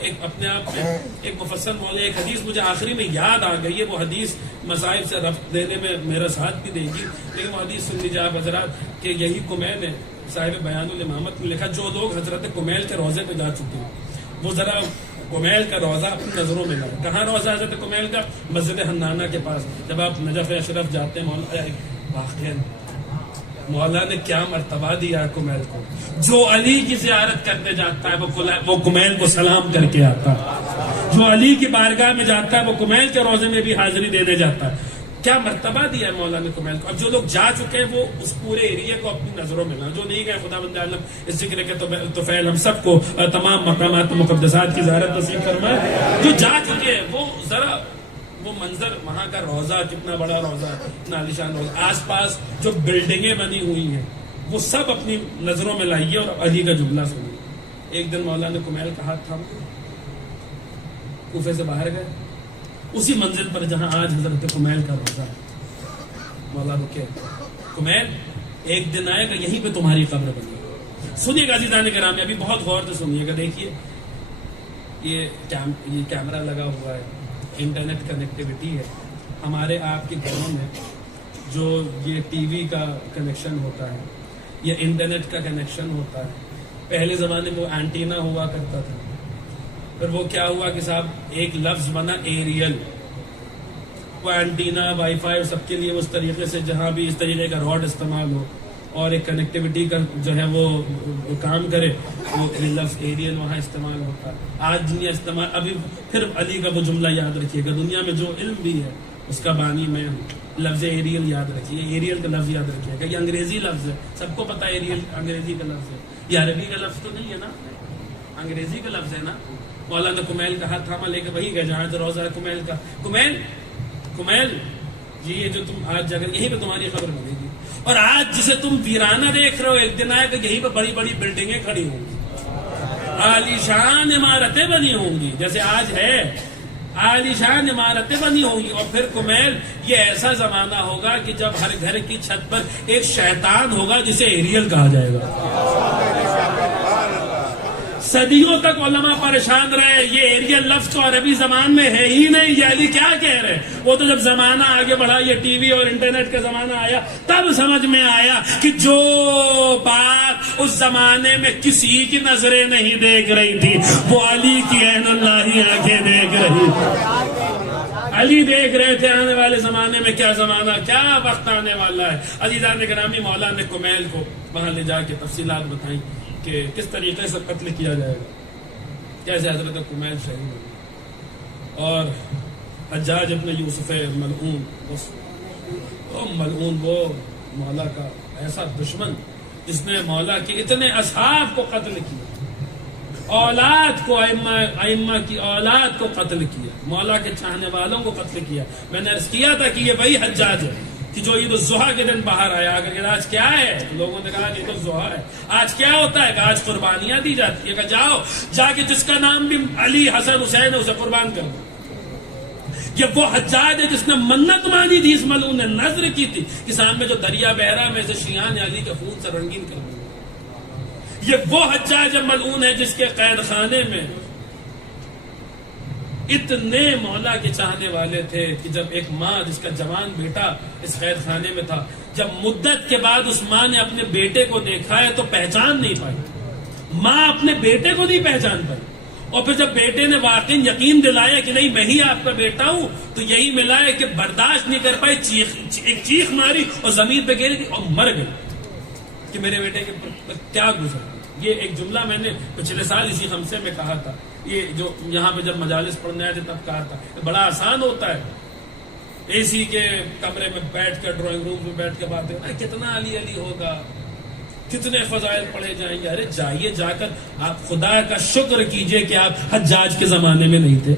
ایک اپنے آپ میں ایک مفصل موضوع. ایک حدیث مجھے آخری میں یاد آ گئی ہے، وہ حدیث مصائب سے رفع دینے میں میرا ساتھ بھی دے گی، لیکن وہ حدیث سن لیجیے آپ حضرات کہ یہی کمیل ہے. صاحب بیان الامامت میں لکھا جو لوگ حضرت کمیل کے روضے پہ جا چکے ہیں وہ ذرا کمیل کا روضہ اپنی نظروں میں لائے. کہاں روضہ حضرت کمیل کا؟ مسجد حنانہ کے پاس. جب آپ نجف اشرف جاتے ہیں مولا نے کیا مرتبہ دیا کمیل کو. جو علی کی زیارت کرنے جاتا ہے وہ کمیل کو سلام کر کے آتا ہے، جو علی کی بارگاہ میں جاتا ہے وہ کمیل کے روضے میں بھی حاضری دینے جاتا ہے. کیا مرتبہ دیا ہے مولا نے کمیل کو. اب جو لوگ جا چکے ہیں وہ اس پورے ایریے کو اپنی نظروں میں لائیں. جو نہیں گئے خدا بند عالم اس ذکر کے تو فعل ہم سب کو تمام مقامات مقدسات کی زیارت نصیب فرمائے. جو جا چکے ہیں وہ ذرا وہ منظر وہاں کا روضہ، کتنا بڑا روضہ، اتنا عالیشان روضہ، آس پاس جو بلڈنگیں بنی ہوئی ہیں وہ سب اپنی نظروں میں لائیے اور علی کا جملہ سنیے. ایک دن مولا نے کمیل کا ہاتھ تھام کوفے سے باہر گئے اسی منزل پر جہاں آج حضرت کمیل کا روضہ ہے. مولا رکے، کمیل ایک دن آئے گا یہیں پہ تمہاری قبر بنے گی. سنیے گا عزیزان گرامی، ابھی بہت غور سے سنیے گا. دیکھیے یہ کیمرہ لگا ہوا ہے، انٹرنیٹ کنیکٹیوٹی ہے. ہمارے آپ کے گھروں میں جو یہ ٹی وی کا کنیکشن ہوتا ہے یا انٹرنیٹ کا کنیکشن ہوتا ہے، پہلے زمانے میں وہ اینٹینا ہوا کرتا تھا. پھر وہ کیا ہوا کہ صاحب ایک لفظ بنا ایریل. وہ اینٹینا وائی فائی سب کے لیے اس طریقے سے جہاں بھی اس طریقے کا راڈ استعمال ہو اور ایک کنیکٹیوٹی کا جو ہے وہ کام کرے، وہ لفظ ایریل وہاں استعمال ہوتا ہے. آج دنیا استعمال، ابھی پھر علی کا وہ جملہ یاد رکھیے گا، دنیا میں جو علم بھی ہے اس کا بانی میں ہوں. لفظ ایریل یاد رکھیے، ایریل کا لفظ یاد رکھیے گا. یہ انگریزی لفظ ہے، سب کو پتا ہے ایریل انگریزی کا لفظ ہے. یہ عربی کا لفظ تو نہیں ہے نا، انگریزی کا لفظ ہے نا. مولانا کمیل کا ہاتھ تھاما لے کے وہی گئے جہاں سے روزہ ہے کمیل کا. کمیل جی یہ جو تم آج جگہ یہیں پہ تمہاری خبر بنے گی. اور آج جسے تم ویرانہ دیکھ رہے ہو ایک دن آئے کہ یہیں پہ بڑی بڑی بلڈنگیں کھڑی ہوں گی، عالیشان عمارتیں بنی ہوں گی جیسے آج ہے، عالیشان عمارتیں بنی ہوں گی. اور پھر کمیل یہ ایسا زمانہ ہوگا کہ جب ہر گھر کی چھت پر ایک شیطان ہوگا جسے ایریل کہا جائے گا. صدیوں تک علماء پریشان رہے، یہ ایریل لفظ تو عربی زبان میں ہے ہی نہیں، یہ علی کیا کہہ رہے. وہ تو جب زمانہ آگے بڑھا، یہ ٹی وی اور انٹرنیٹ کا زمانہ آیا، تب سمجھ میں آیا کہ جو بات اس زمانے میں کسی کی نظریں نہیں دیکھ رہی تھی وہ علی کی عین اللہ آنکھیں دیکھ رہی. علی دیکھ رہے تھے آنے والے زمانے میں کیا زمانہ، کیا وقت آنے والا ہے۔ عزیزان گرامی، مولا نے کمیل کو وہاں لے جا کے تفصیلات بتائیں کہ کس طریقے سے قتل کیا جائے گا، کیسے حضرت کمیل شہید ہوگا۔ اور حجاج ابن یوسف ملعون، ملعون وہ مولا کا ایسا دشمن جس نے مولا کے اتنے اصحاب کو قتل کیا، اولاد کو، ائمہ کی اولاد کو قتل کیا، مولا کے چاہنے والوں کو قتل کیا۔ میں نے عرض کیا تھا کہ یہ وہی حجاج ہے کہ جو عید الضحیٰ کے دن باہر آیا، اگر آج کیا ہے تو لوگوں نے کہا عید الضحیٰ ہے، آج کیا ہوتا ہے کہ آج قربانیاں دی جاتی ہے، کہ جاؤ جا کے جس کا نام بھی علی حسن حسین ہے اسے قربان کر دو۔ یہ وہ حجاج ہے جس نے منت مانی تھی، اس ملعون نے نذر کی تھی کہ سامنے جو دریا بہ رہا میں اسے شیان علی کے خون سے رنگین کر دوں۔ یہ وہ حجاج ملعون ہے جس کے قید خانے میں اتنے مولا کے چاہنے والے تھے کہ جب ایک ماں جس کا جوان بیٹا اس قید خانے میں تھا، جب مدت کے بعد اس ماں نے اپنے بیٹے کو دیکھا ہے تو پہچان نہیں پائی، ماں اپنے بیٹے کو نہیں پہچان پائی۔ اور پھر جب بیٹے نے واقعی یقین دلایا کہ نہیں میں ہی آپ کا بیٹا ہوں، تو یہی ملا ہے کہ برداشت نہیں کر پائی، ایک چیخ ماری اور زمین پہ گری اور مر گئی کہ میرے بیٹے کے کیا گزر۔ یہ ایک جملہ میں نے پچھلے سال اسی خمسے میں کہا تھا، یہ جو یہاں پہ جب مجالس پڑھنے آئے تھے تب کہا تھا، بڑا آسان ہوتا ہے اے سی کے کمرے میں بیٹھ کر، ڈرائنگ روم میں بیٹھ کے باتیں، کتنا علی علی ہوگا، کتنے فضائل پڑھے جائیں گے۔ ارے جائیے، جا کر آپ خدا کا شکر کیجئے کہ آپ حجاج کے زمانے میں نہیں تھے،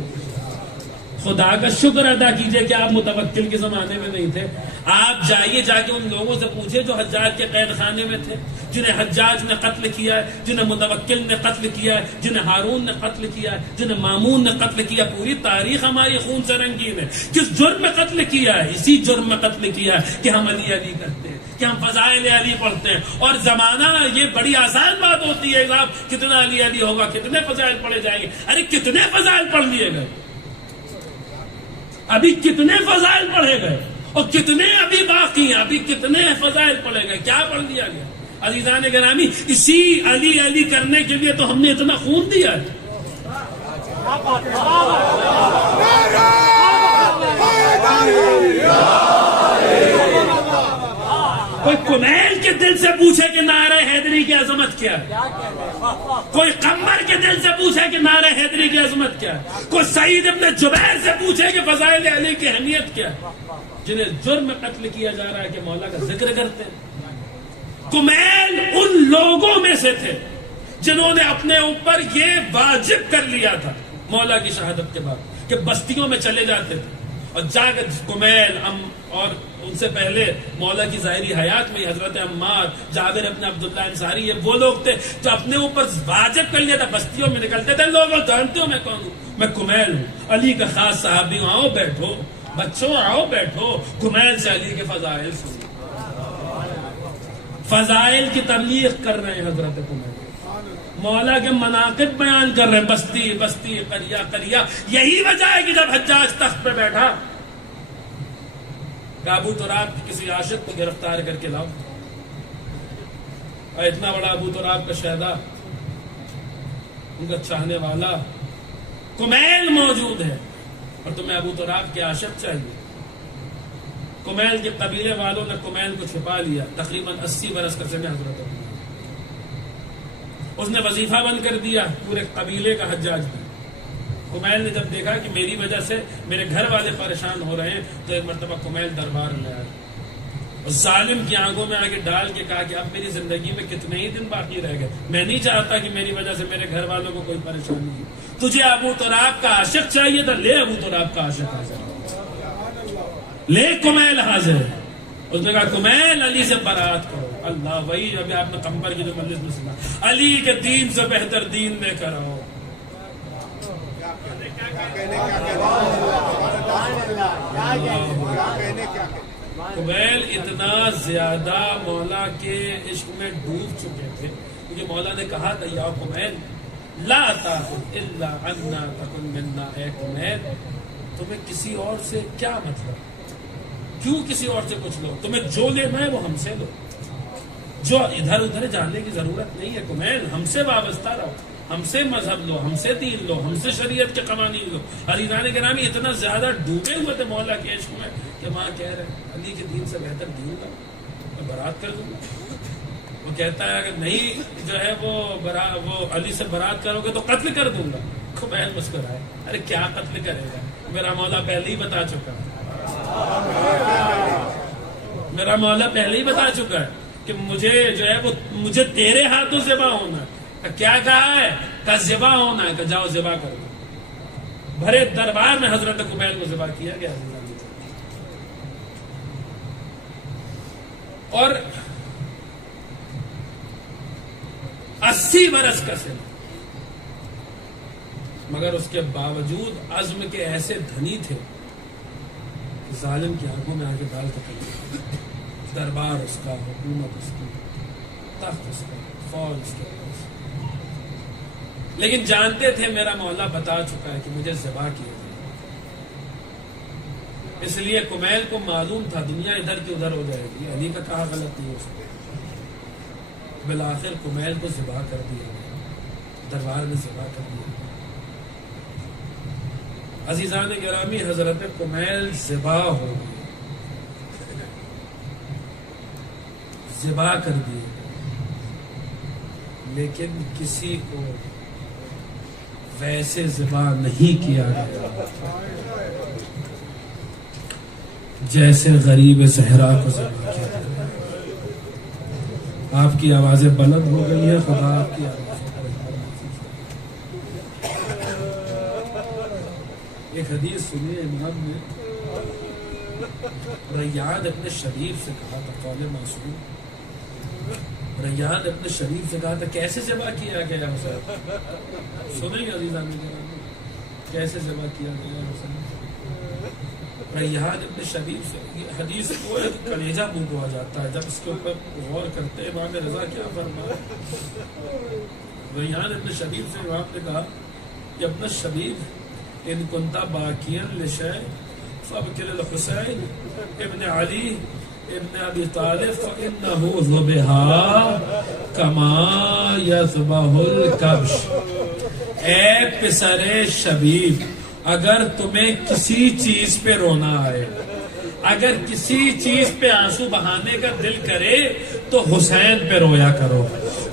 خدا کا شکر ادا کیجئے کہ آپ متوکل کے زمانے میں نہیں تھے۔ آپ جائیے، جا کے ان لوگوں سے پوچھے جو حجاج کے قید خانے میں تھے، جنہیں حجاج نے قتل کیا ہے، جنہیں متوکل نے قتل کیا ہے، جنہیں ہارون نے قتل کیا ہے، جنہیں مامون نے قتل کیا۔ پوری تاریخ ہماری خون سے رنگین ہے۔ کس جرم میں قتل کیا ہے؟ اسی جرم میں قتل کیا ہے کہ ہم علی علی کرتے ہیں، کہ ہم فضائل علی پڑھتے ہیں۔ اور زمانہ یہ بڑی آسان بات ہوتی ہے، صاحب کتنا علی علی ہوگا، کتنے فضائل پڑھے جائیں گے۔ ارے کتنے فضائل پڑھ لیے گئے، ابھی کتنے فضائل پڑھے گئے، اور کتنے ابھی باقی ہیں، ابھی کتنے فضائل پڑھے گئے، کیا پڑھ لیا گیا۔ عزیزان گرامی، اسی علی علی کرنے کے لیے تو ہم نے اتنا خون دیا ہے۔ کوئی کمیل کے دل سے پوچھے کہ نعرہ حیدری کی عظمت کیا ہے، کوئی قمر کے دل سے پوچھے کہ نعرہ حیدری کی عظمت کیا ہے، کوئی سعید ابن جبیر سے پوچھے کہ فضائل علی کی اہمیت کیا ہے، جنہیں جرم میں قتل کیا جا رہا ہے کہ مولا کا ذکر کرتے ہیں۔ کمیل ان لوگوں میں سے تھے جنہوں نے اپنے اوپر یہ واجب کر لیا تھا مولا کی شہادت کے بعد کہ بستیوں میں چلے جاتے تھے اور جا کر کمیل اور ان سے پہلے مولا کی ظاہری حیات میں حضرت عمار، جابر ابن عبداللہ انصاری، یہ وہ لوگ تھے جو اپنے اوپر واجب کر لیا تھا، بستیوں میں نکلتے تھے، لوگوں جانتے ہو میں کون ہوں، میں کمیل ہوں، علی کا خاص صحابی ہوں، آؤ بیٹھو بچوں، آؤ بیٹھو، کمیل سے علی کے فضائل سنو۔ فضائل کی تبلیغ کر رہے ہیں حضرت کمیل، مولا کے مناقب بیان کر رہے ہیں، بستی بستی، قریہ قریہ۔ یہی وجہ ہے کہ جب حجاج تخت پہ بیٹھا، ابو تراب کی کسی عاشق کو گرفتار کر کے لاؤ، اور اتنا بڑا ابو تراب کا شہدا، ان کا چاہنے والا کمیل موجود ہے، اور تمہیں ابو تراب کے عاشق چاہیے۔ کمیل کے قبیلے والوں نے کمیل کو چھپا لیا، تقریباً 80 برس کا سن حضرت، اس نے وظیفہ بند کر دیا پورے قبیلے کا حجاج میں۔ کمیل نے جب دیکھا کہ میری وجہ سے میرے گھر والے پریشان ہو رہے ہیں، تو ایک مرتبہ کمیل دربار میں آیا اور ظالم کی آنکھوں میں آگے ڈال کے کہا کہ اب میری زندگی میں کتنے ہی دن باقی رہ گئے، میں نہیں چاہتا کہ میری وجہ سے میرے گھر والوں کو کوئی پریشانی ہو، تجھے ابو تراب کا عاشق چاہیے تھا، لے ابو تراب کا عاشق حاضر، لے کمیل حاضر۔ اس نے کہا کمیل علی سے برات کرو۔ اللہ، وہی ابھی آپ نے قمبر کی جو مجلس میں سنا، علی کے دین سے بہتر دین لے کر آؤ۔ کمیل اتنا زیادہ مولا کے عشق میں ڈوب چکے تھے کیونکہ مولا نے کہا تھا یا کمیل لا تاخذ الا عنا تکن منا، اے کمیل تمہیں کسی اور سے کیا مطلب، کیوں کسی اور سے کچھ لو، تمہیں جو لینا ہے وہ ہم سے لو۔ جو ادھر ادھر جانے کی ضرورت نہیں ہے. کمیل ہم سے وابستہ رہو, ہم سے مذہب لو, ہم سے دین لو, ہم سے شریعت کے قوانین لو. عزیزان گرامی اتنا زیادہ ڈوبے ہوئے تھے مولا کے عشق میں کہ ماں کہہ رہے ہیں علی کے دین سے بہتر دین لاؤ, میں برات کر دوں گا. وہ کہتا ہے اگر نہیں جو ہے وہ علی سے برات کرو گے تو قتل کر دوں گا. کمیل مسکرائے, ارے کیا قتل کرے گا, میرا مولا پہلے ہی بتا چکا ہے, میرا مولا پہلے ہی بتا چکا ہے کہ مجھے جو ہے وہ مجھے تیرے ہاتھوں ذبح ہونا ہے. کیا کہا ہے کہ ذبح ہونا ہے, کہ جاؤ ذبح کر دو. بھرے دربار میں حضرت کمیل کو ذبح کیا گیا. اور 80 برس کا سن, مگر اس کے باوجود عزم کے ایسے دھنی تھے کہ ظالم کی آنکھوں میں آگے ڈال کے دربار اس کا, حکومت اس کی, تخت اس کا, فوج اس کے پاس. لیکن جانتے تھے میرا مولا بتا چکا ہے کہ مجھے ذبح کیا جائے. اس لیے کمیل کو معلوم تھا دنیا ادھر کی ادھر ہو جائے گی, علی کا کہا غلط نہیں ہو سکتا. بالآخر کمیل کو ذبح کر دیا گیا, دربار میں ذبح کر دیا گیا. عزیزان گرامی حضرت کمیل ذبح ہو گئے, ذبح کر دیے, لیکن کسی کو ویسے ذبح نہیں کیا گیا جیسے غریب صحرا کو ذبح کیا گیا. آپ کی آوازیں بلند ہو گئی ہیں, خدا آپ کی آوازیں. ایک حدیث سنیے, امام نے ریاد اپنے شریف سے کہا تھا, قول معصوم, ریاد اپنے شریف سے کہا تھا کیسے ذبح کیا گیا حسین. سنیں گے عزیزان گرامی کیسے ذبح کیا گیا حسین. ریاد اپنے شریف سے, یہ حدیث کو ایک کلیجہ منہ کو آ جاتا ہے جب اس کے اوپر غور کرتے ہیں. امام رضا کیا فرمایا, ریاد اپنے شریف سے امام نے کہا کہ اپنا شریف ان کنتا باقین لشے فابکل الحسین ابن علی ابن ابی طالب فإنه ذبح کما یذبح الکبش. اے پسر شبیب, اگر تمہیں کسی چیز پہ رونا آئے, اگر کسی چیز پہ آنسو بہانے کا دل کرے تو حسین پہ رویا کرو,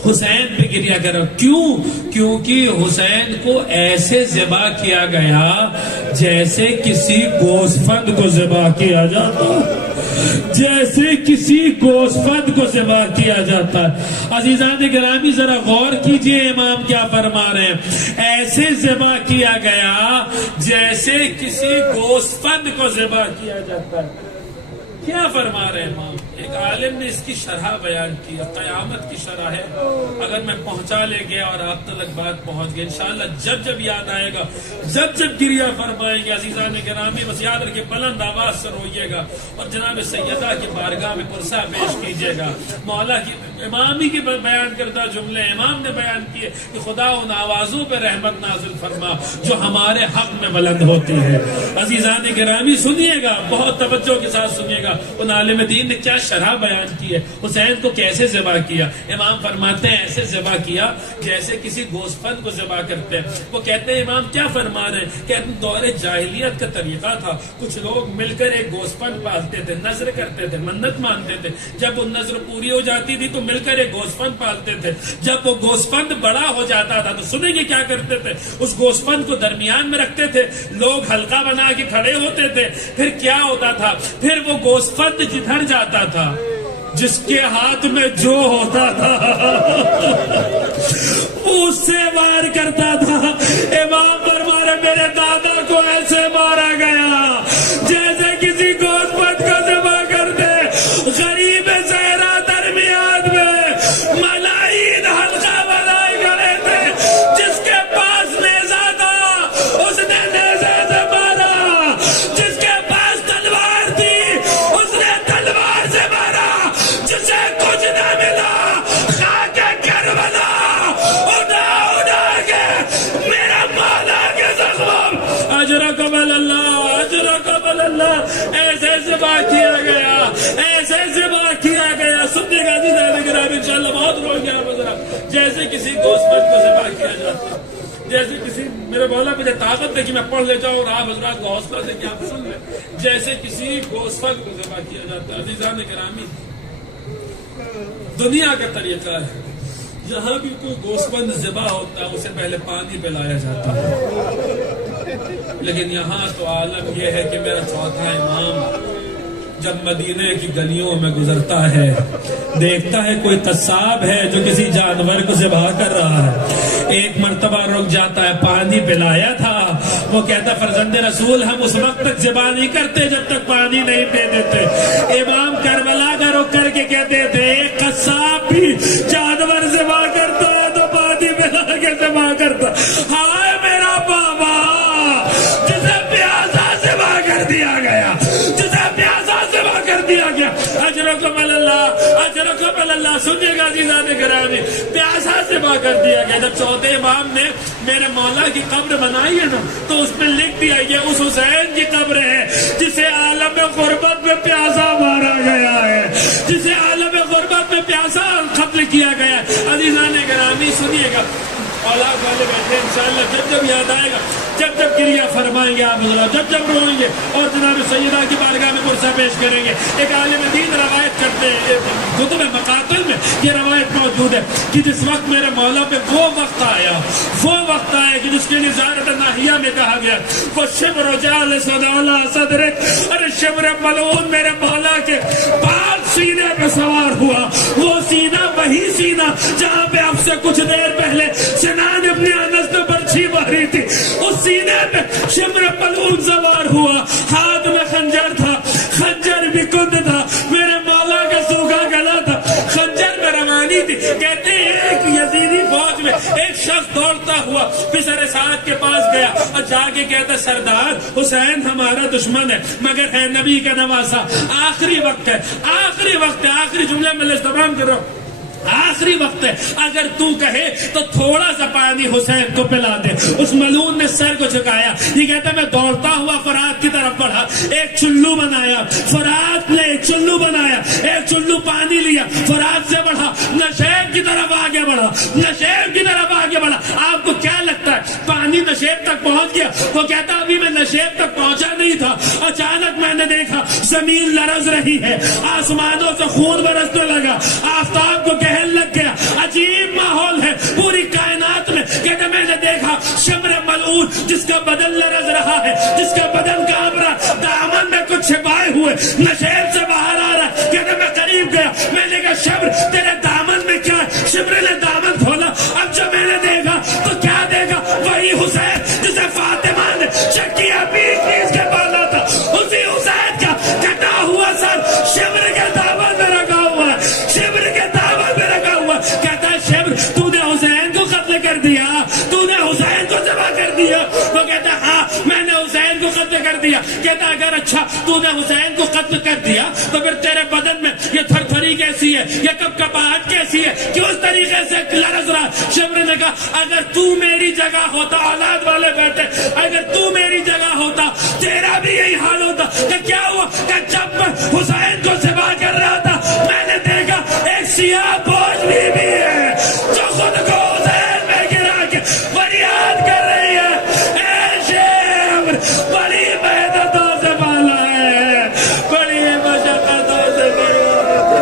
حسین پہ گریا کرو. کیوں؟ کیونکہ حسین کو ایسے ذبح کیا گیا جیسے کسی گوسفند کو ذبح کیا جاتا, جیسے کسی گوسفند کو ذبح کیا جاتا ہے. عزیزان گرامی ذرا غور کیجئے امام کیا فرما رہے ہیں, ایسے ذبح کیا گیا جیسے کسی گوسفند کو ذبح کیا جاتا ہے. کیا فرما رہے ہیں امام؟ ایک عالم نے اس کی شرح بیان کی, قیامت کی شرح ہے. اگر میں پہنچا لے گیا اور آپ تک بات پہنچ گئی, انشاءاللہ جب جب یاد آئے گا, جب جب گریہ فرمائیں گے عزیزان گرامی, بس یاد رکھے بلند آواز سے روئیے گا اور جناب سیدہ کی بارگاہ میں پرسہ پیش کیجیے گا. مولا کی امام ہی کی بیان کردہ جملے امام نے بیان کیے کہ خدا ان آوازوں پہ رحمت نازل فرما جو ہمارے حق میں بلند ہوتی ہے. عزیزان گرامی سنیے گا, بہت توجہ کے ساتھ سنیے گا, ان عالم دین نے کیا شرح بیان کی ہے, حسین کو کیسے ذبح کیا. امام فرماتے ہیں ایسے ذبح کیا جیسے کسی گوسفند کو ذبح کرتے ہیں. وہ کہتے ہیں امام کیا فرما رہے ہیں کہ دور جاہلیت کا طریقہ تھا, کچھ لوگ مل کر ایک گوسفند پالتے تھے, نظر کرتے تھے, منت مانتے تھے. جب وہ نظر پوری ہو جاتی تھی تو مل کر ایک گوسفند پالتے تھے. جب وہ گوسفند بڑا ہو جاتا تھا تو سنیں گے کیا کرتے تھے, اس گوسفند کو درمیان میں رکھتے تھے, لوگ حلقہ بنا کے کھڑے ہوتے تھے. پھر کیا ہوتا تھا, پھر وہ گوسفند جدھر جاتا تھا, جس کے ہاتھ میں جو ہوتا تھا اس سے وار کرتا تھا. امام فرما رہے میرے دادا کو ایسے مارا گیا جیسے کسی گوسفند کو ذبح کرتے. غریب صحرا درمیان میں ملائی حلقہ بنائے گئے تھے, جس کے پاس نیزہ تھا اس نے نیزے سے مارا, جس کے پاس تلوار تھی اس نے تلوار سے مارا, جسے کچھ نہ ملا خاک کربلا اڑا اڑا کے میرا مولا کے زخم. اجر قبل اللہ, اجر قبل اللہ. ایسے ذبح کیا گیا, ایسے ذبح کیا گیا. سنیے گا گوسفند کو ذبح کیا جاتا ہے. جیسے کسی میرے مولا مجھے طاقت دے کہ میں پڑھ لے جاؤں اور آپ حضرات کو حوصلہ دے کہ آپ سن لیں. جیسے کسی گوسفند کو ذبح کیا جاتا ہے. عزیزان گرامی دنیا کا طریقہ ہے جہاں بھی کوئی گوسفند ذبح ہوتا ہے اسے پہلے پانی پلایا جاتا ہے. لیکن یہاں تو عالم یہ ہے کہ میرا چوتھا امام جب مدینے کی گلیوں میں گزرتا ہے دیکھتا ہے کوئی قصاب ہے جو کسی جانور کو ذبح کر رہا ہے. ایک مرتبہ رک جاتا ہے, پانی پلایا تھا. وہ کہتا فرزند رسول ہم اس وقت تک ذبح نہیں کرتے جب تک پانی نہیں دے دیتے. امام کربلا کا رک کر کے کہتے تھے ایک قصاب بھی جانور ذبح کرتا ہے تو پانی پلا کے ذبح کرتا. ہائے میرا بابا جسے پیاسا ذبح کر دیا گیا, جسے پیاسا ذبح کر دیا گیا. اجرکم اللہ, اجرکم اللہ. سنیے گا عزیزان گرامی, پیاسا ذبح کر دیا گیا. جب چوتھے امام نے میرے مولا کی قبر بنائی ہے نا تو اس میں لکھ دیا یہ اس حسین کی قبر ہے جسے عالم غربت میں پیاسا مارا گیا ہے, جسے عالم غربت میں پیاسا قتل کیا گیا ہے. عزیزان گرامی سنیے گا, اولاد والے بیٹھے انشاءاللہ جب جب یاد آئے گا, جب جب گریہ فرمائیں گے آپ حضرات, جب جب روئیں گے اور جناب سیدہ کی بارگاہ میں پرسہ پیش کریں گے. ایک عالم دین روایت کرتے ہیں, کتب مقاتل میں یہ روایت موجود ہے کہ جس وقت میرے مولا پہ وہ وقت آیا کہ جس کے لیے زیارت ناحیہ میں کہا گیا وہ شبر جالس علی صدرک, ارے شبر ملعون میرے مولا کے پاک سینے پہ سوار ہوا. وہ سینہ وہی سینہ جہاں پہ اب سے کچھ دیر پہلے سنان ابن انس نے برچھی ماری تھی, اس سینے پہ شبر ملعون سوار ہوا. ہاتھ میں خنجر تھا, خنجر بھی کند تھا, میرے مولا کا سوکھا گلا تھا, خنجر میں روانی تھی. کہتے ہیں ایک یزیدی فوج میں ایک شخص دوڑتا ہوا پسر سعد کے پاس گیا اور جا کے کہتا سردار حسین ہمارا دشمن ہے مگر ہے نبی کا نواسا, آخری وقت ہے, آخری وقت ہے, آخری جملے میں تمام کرو, آخری وقت ہے, اگر تو کہے تو تھوڑا سا پانی حسین کو پلا دے. اس ملعون نے سر کو جھکایا, یہ کہتا میں دوڑتا ہوا فرات کی طرف بڑھا, ایک چلو بنایا, فرات نے ایک چلو بنایا, ایک چلو پانی لیا, فرات سے بڑھا, نشیب کی طرف آگے بڑھا, نشیب کی طرف آگے بڑھا. آپ کو کیا لگتا ہے پانی نشیب تک پہنچ گیا؟ وہ کہتا ابھی میں نشیب تک پہنچا نہیں تھا, اچانک میں نے دیکھا زمین لرز رہی ہے, آسمانوں سے خون برسنے لگا, آفتاب کو لگ گیا, عجیب ماحول ہے پوری کائنات میں. کہتے میں نے دیکھا شمر ملعون جس کا بدن لرز رہا ہے, جس کا بدن کانپ رہا, دامن میں کچھ چھپائے ہوئے نشیب سے باہر آ رہا ہے. کہتے میں قریب گیا, میں نے کہا شمر تیرے دامن میں کیا ہے؟ شمر نے دامن کھولا. اب جب میں نے دیکھا تو کیا دیکھا, وہی حسین جسے فاطمہ نے شکیہ پیس کے پالا تھا, اسی حسین کا کٹا ہوا سر شمر کے دامن میں رکھا ہوا ہے, شمر کے دامن میں رکھا ہوا. کہتا ہے شمر تو نے حسین کو قتل کر دیا, تو نے حسین کو ذبح کر دیا. وہ کہتا ہے ہاں میں نے حسین کو قتل کر دیا. کہتا اگر اچھا تو نے حسین کو قتل کر دیا تو پھر تیرے بدن میں یہ تھر تھری کیسی ہے, یہ کب کپاہٹ کیسی ہے, کیوں اس طریقے سے لرز رہا؟ شمر نے کہا اگر تو میری جگہ ہوتا, اولاد والے بیٹھے, اگر تو میری جگہ ہوتا تیرا بھی یہی حال ہوتا. کہ کیا ہوا؟ کہ جب میں حسین کو ذبح کر رہا تھا میں نے دیکھا ایک سیاہ بوجھ بھی ہے جو خود کو حسین میں گرا کے فریاد کر رہی ہے, اے شمر بڑی محنتوں سے پالا ہے, بڑی مشقتوں سے پالا ہے.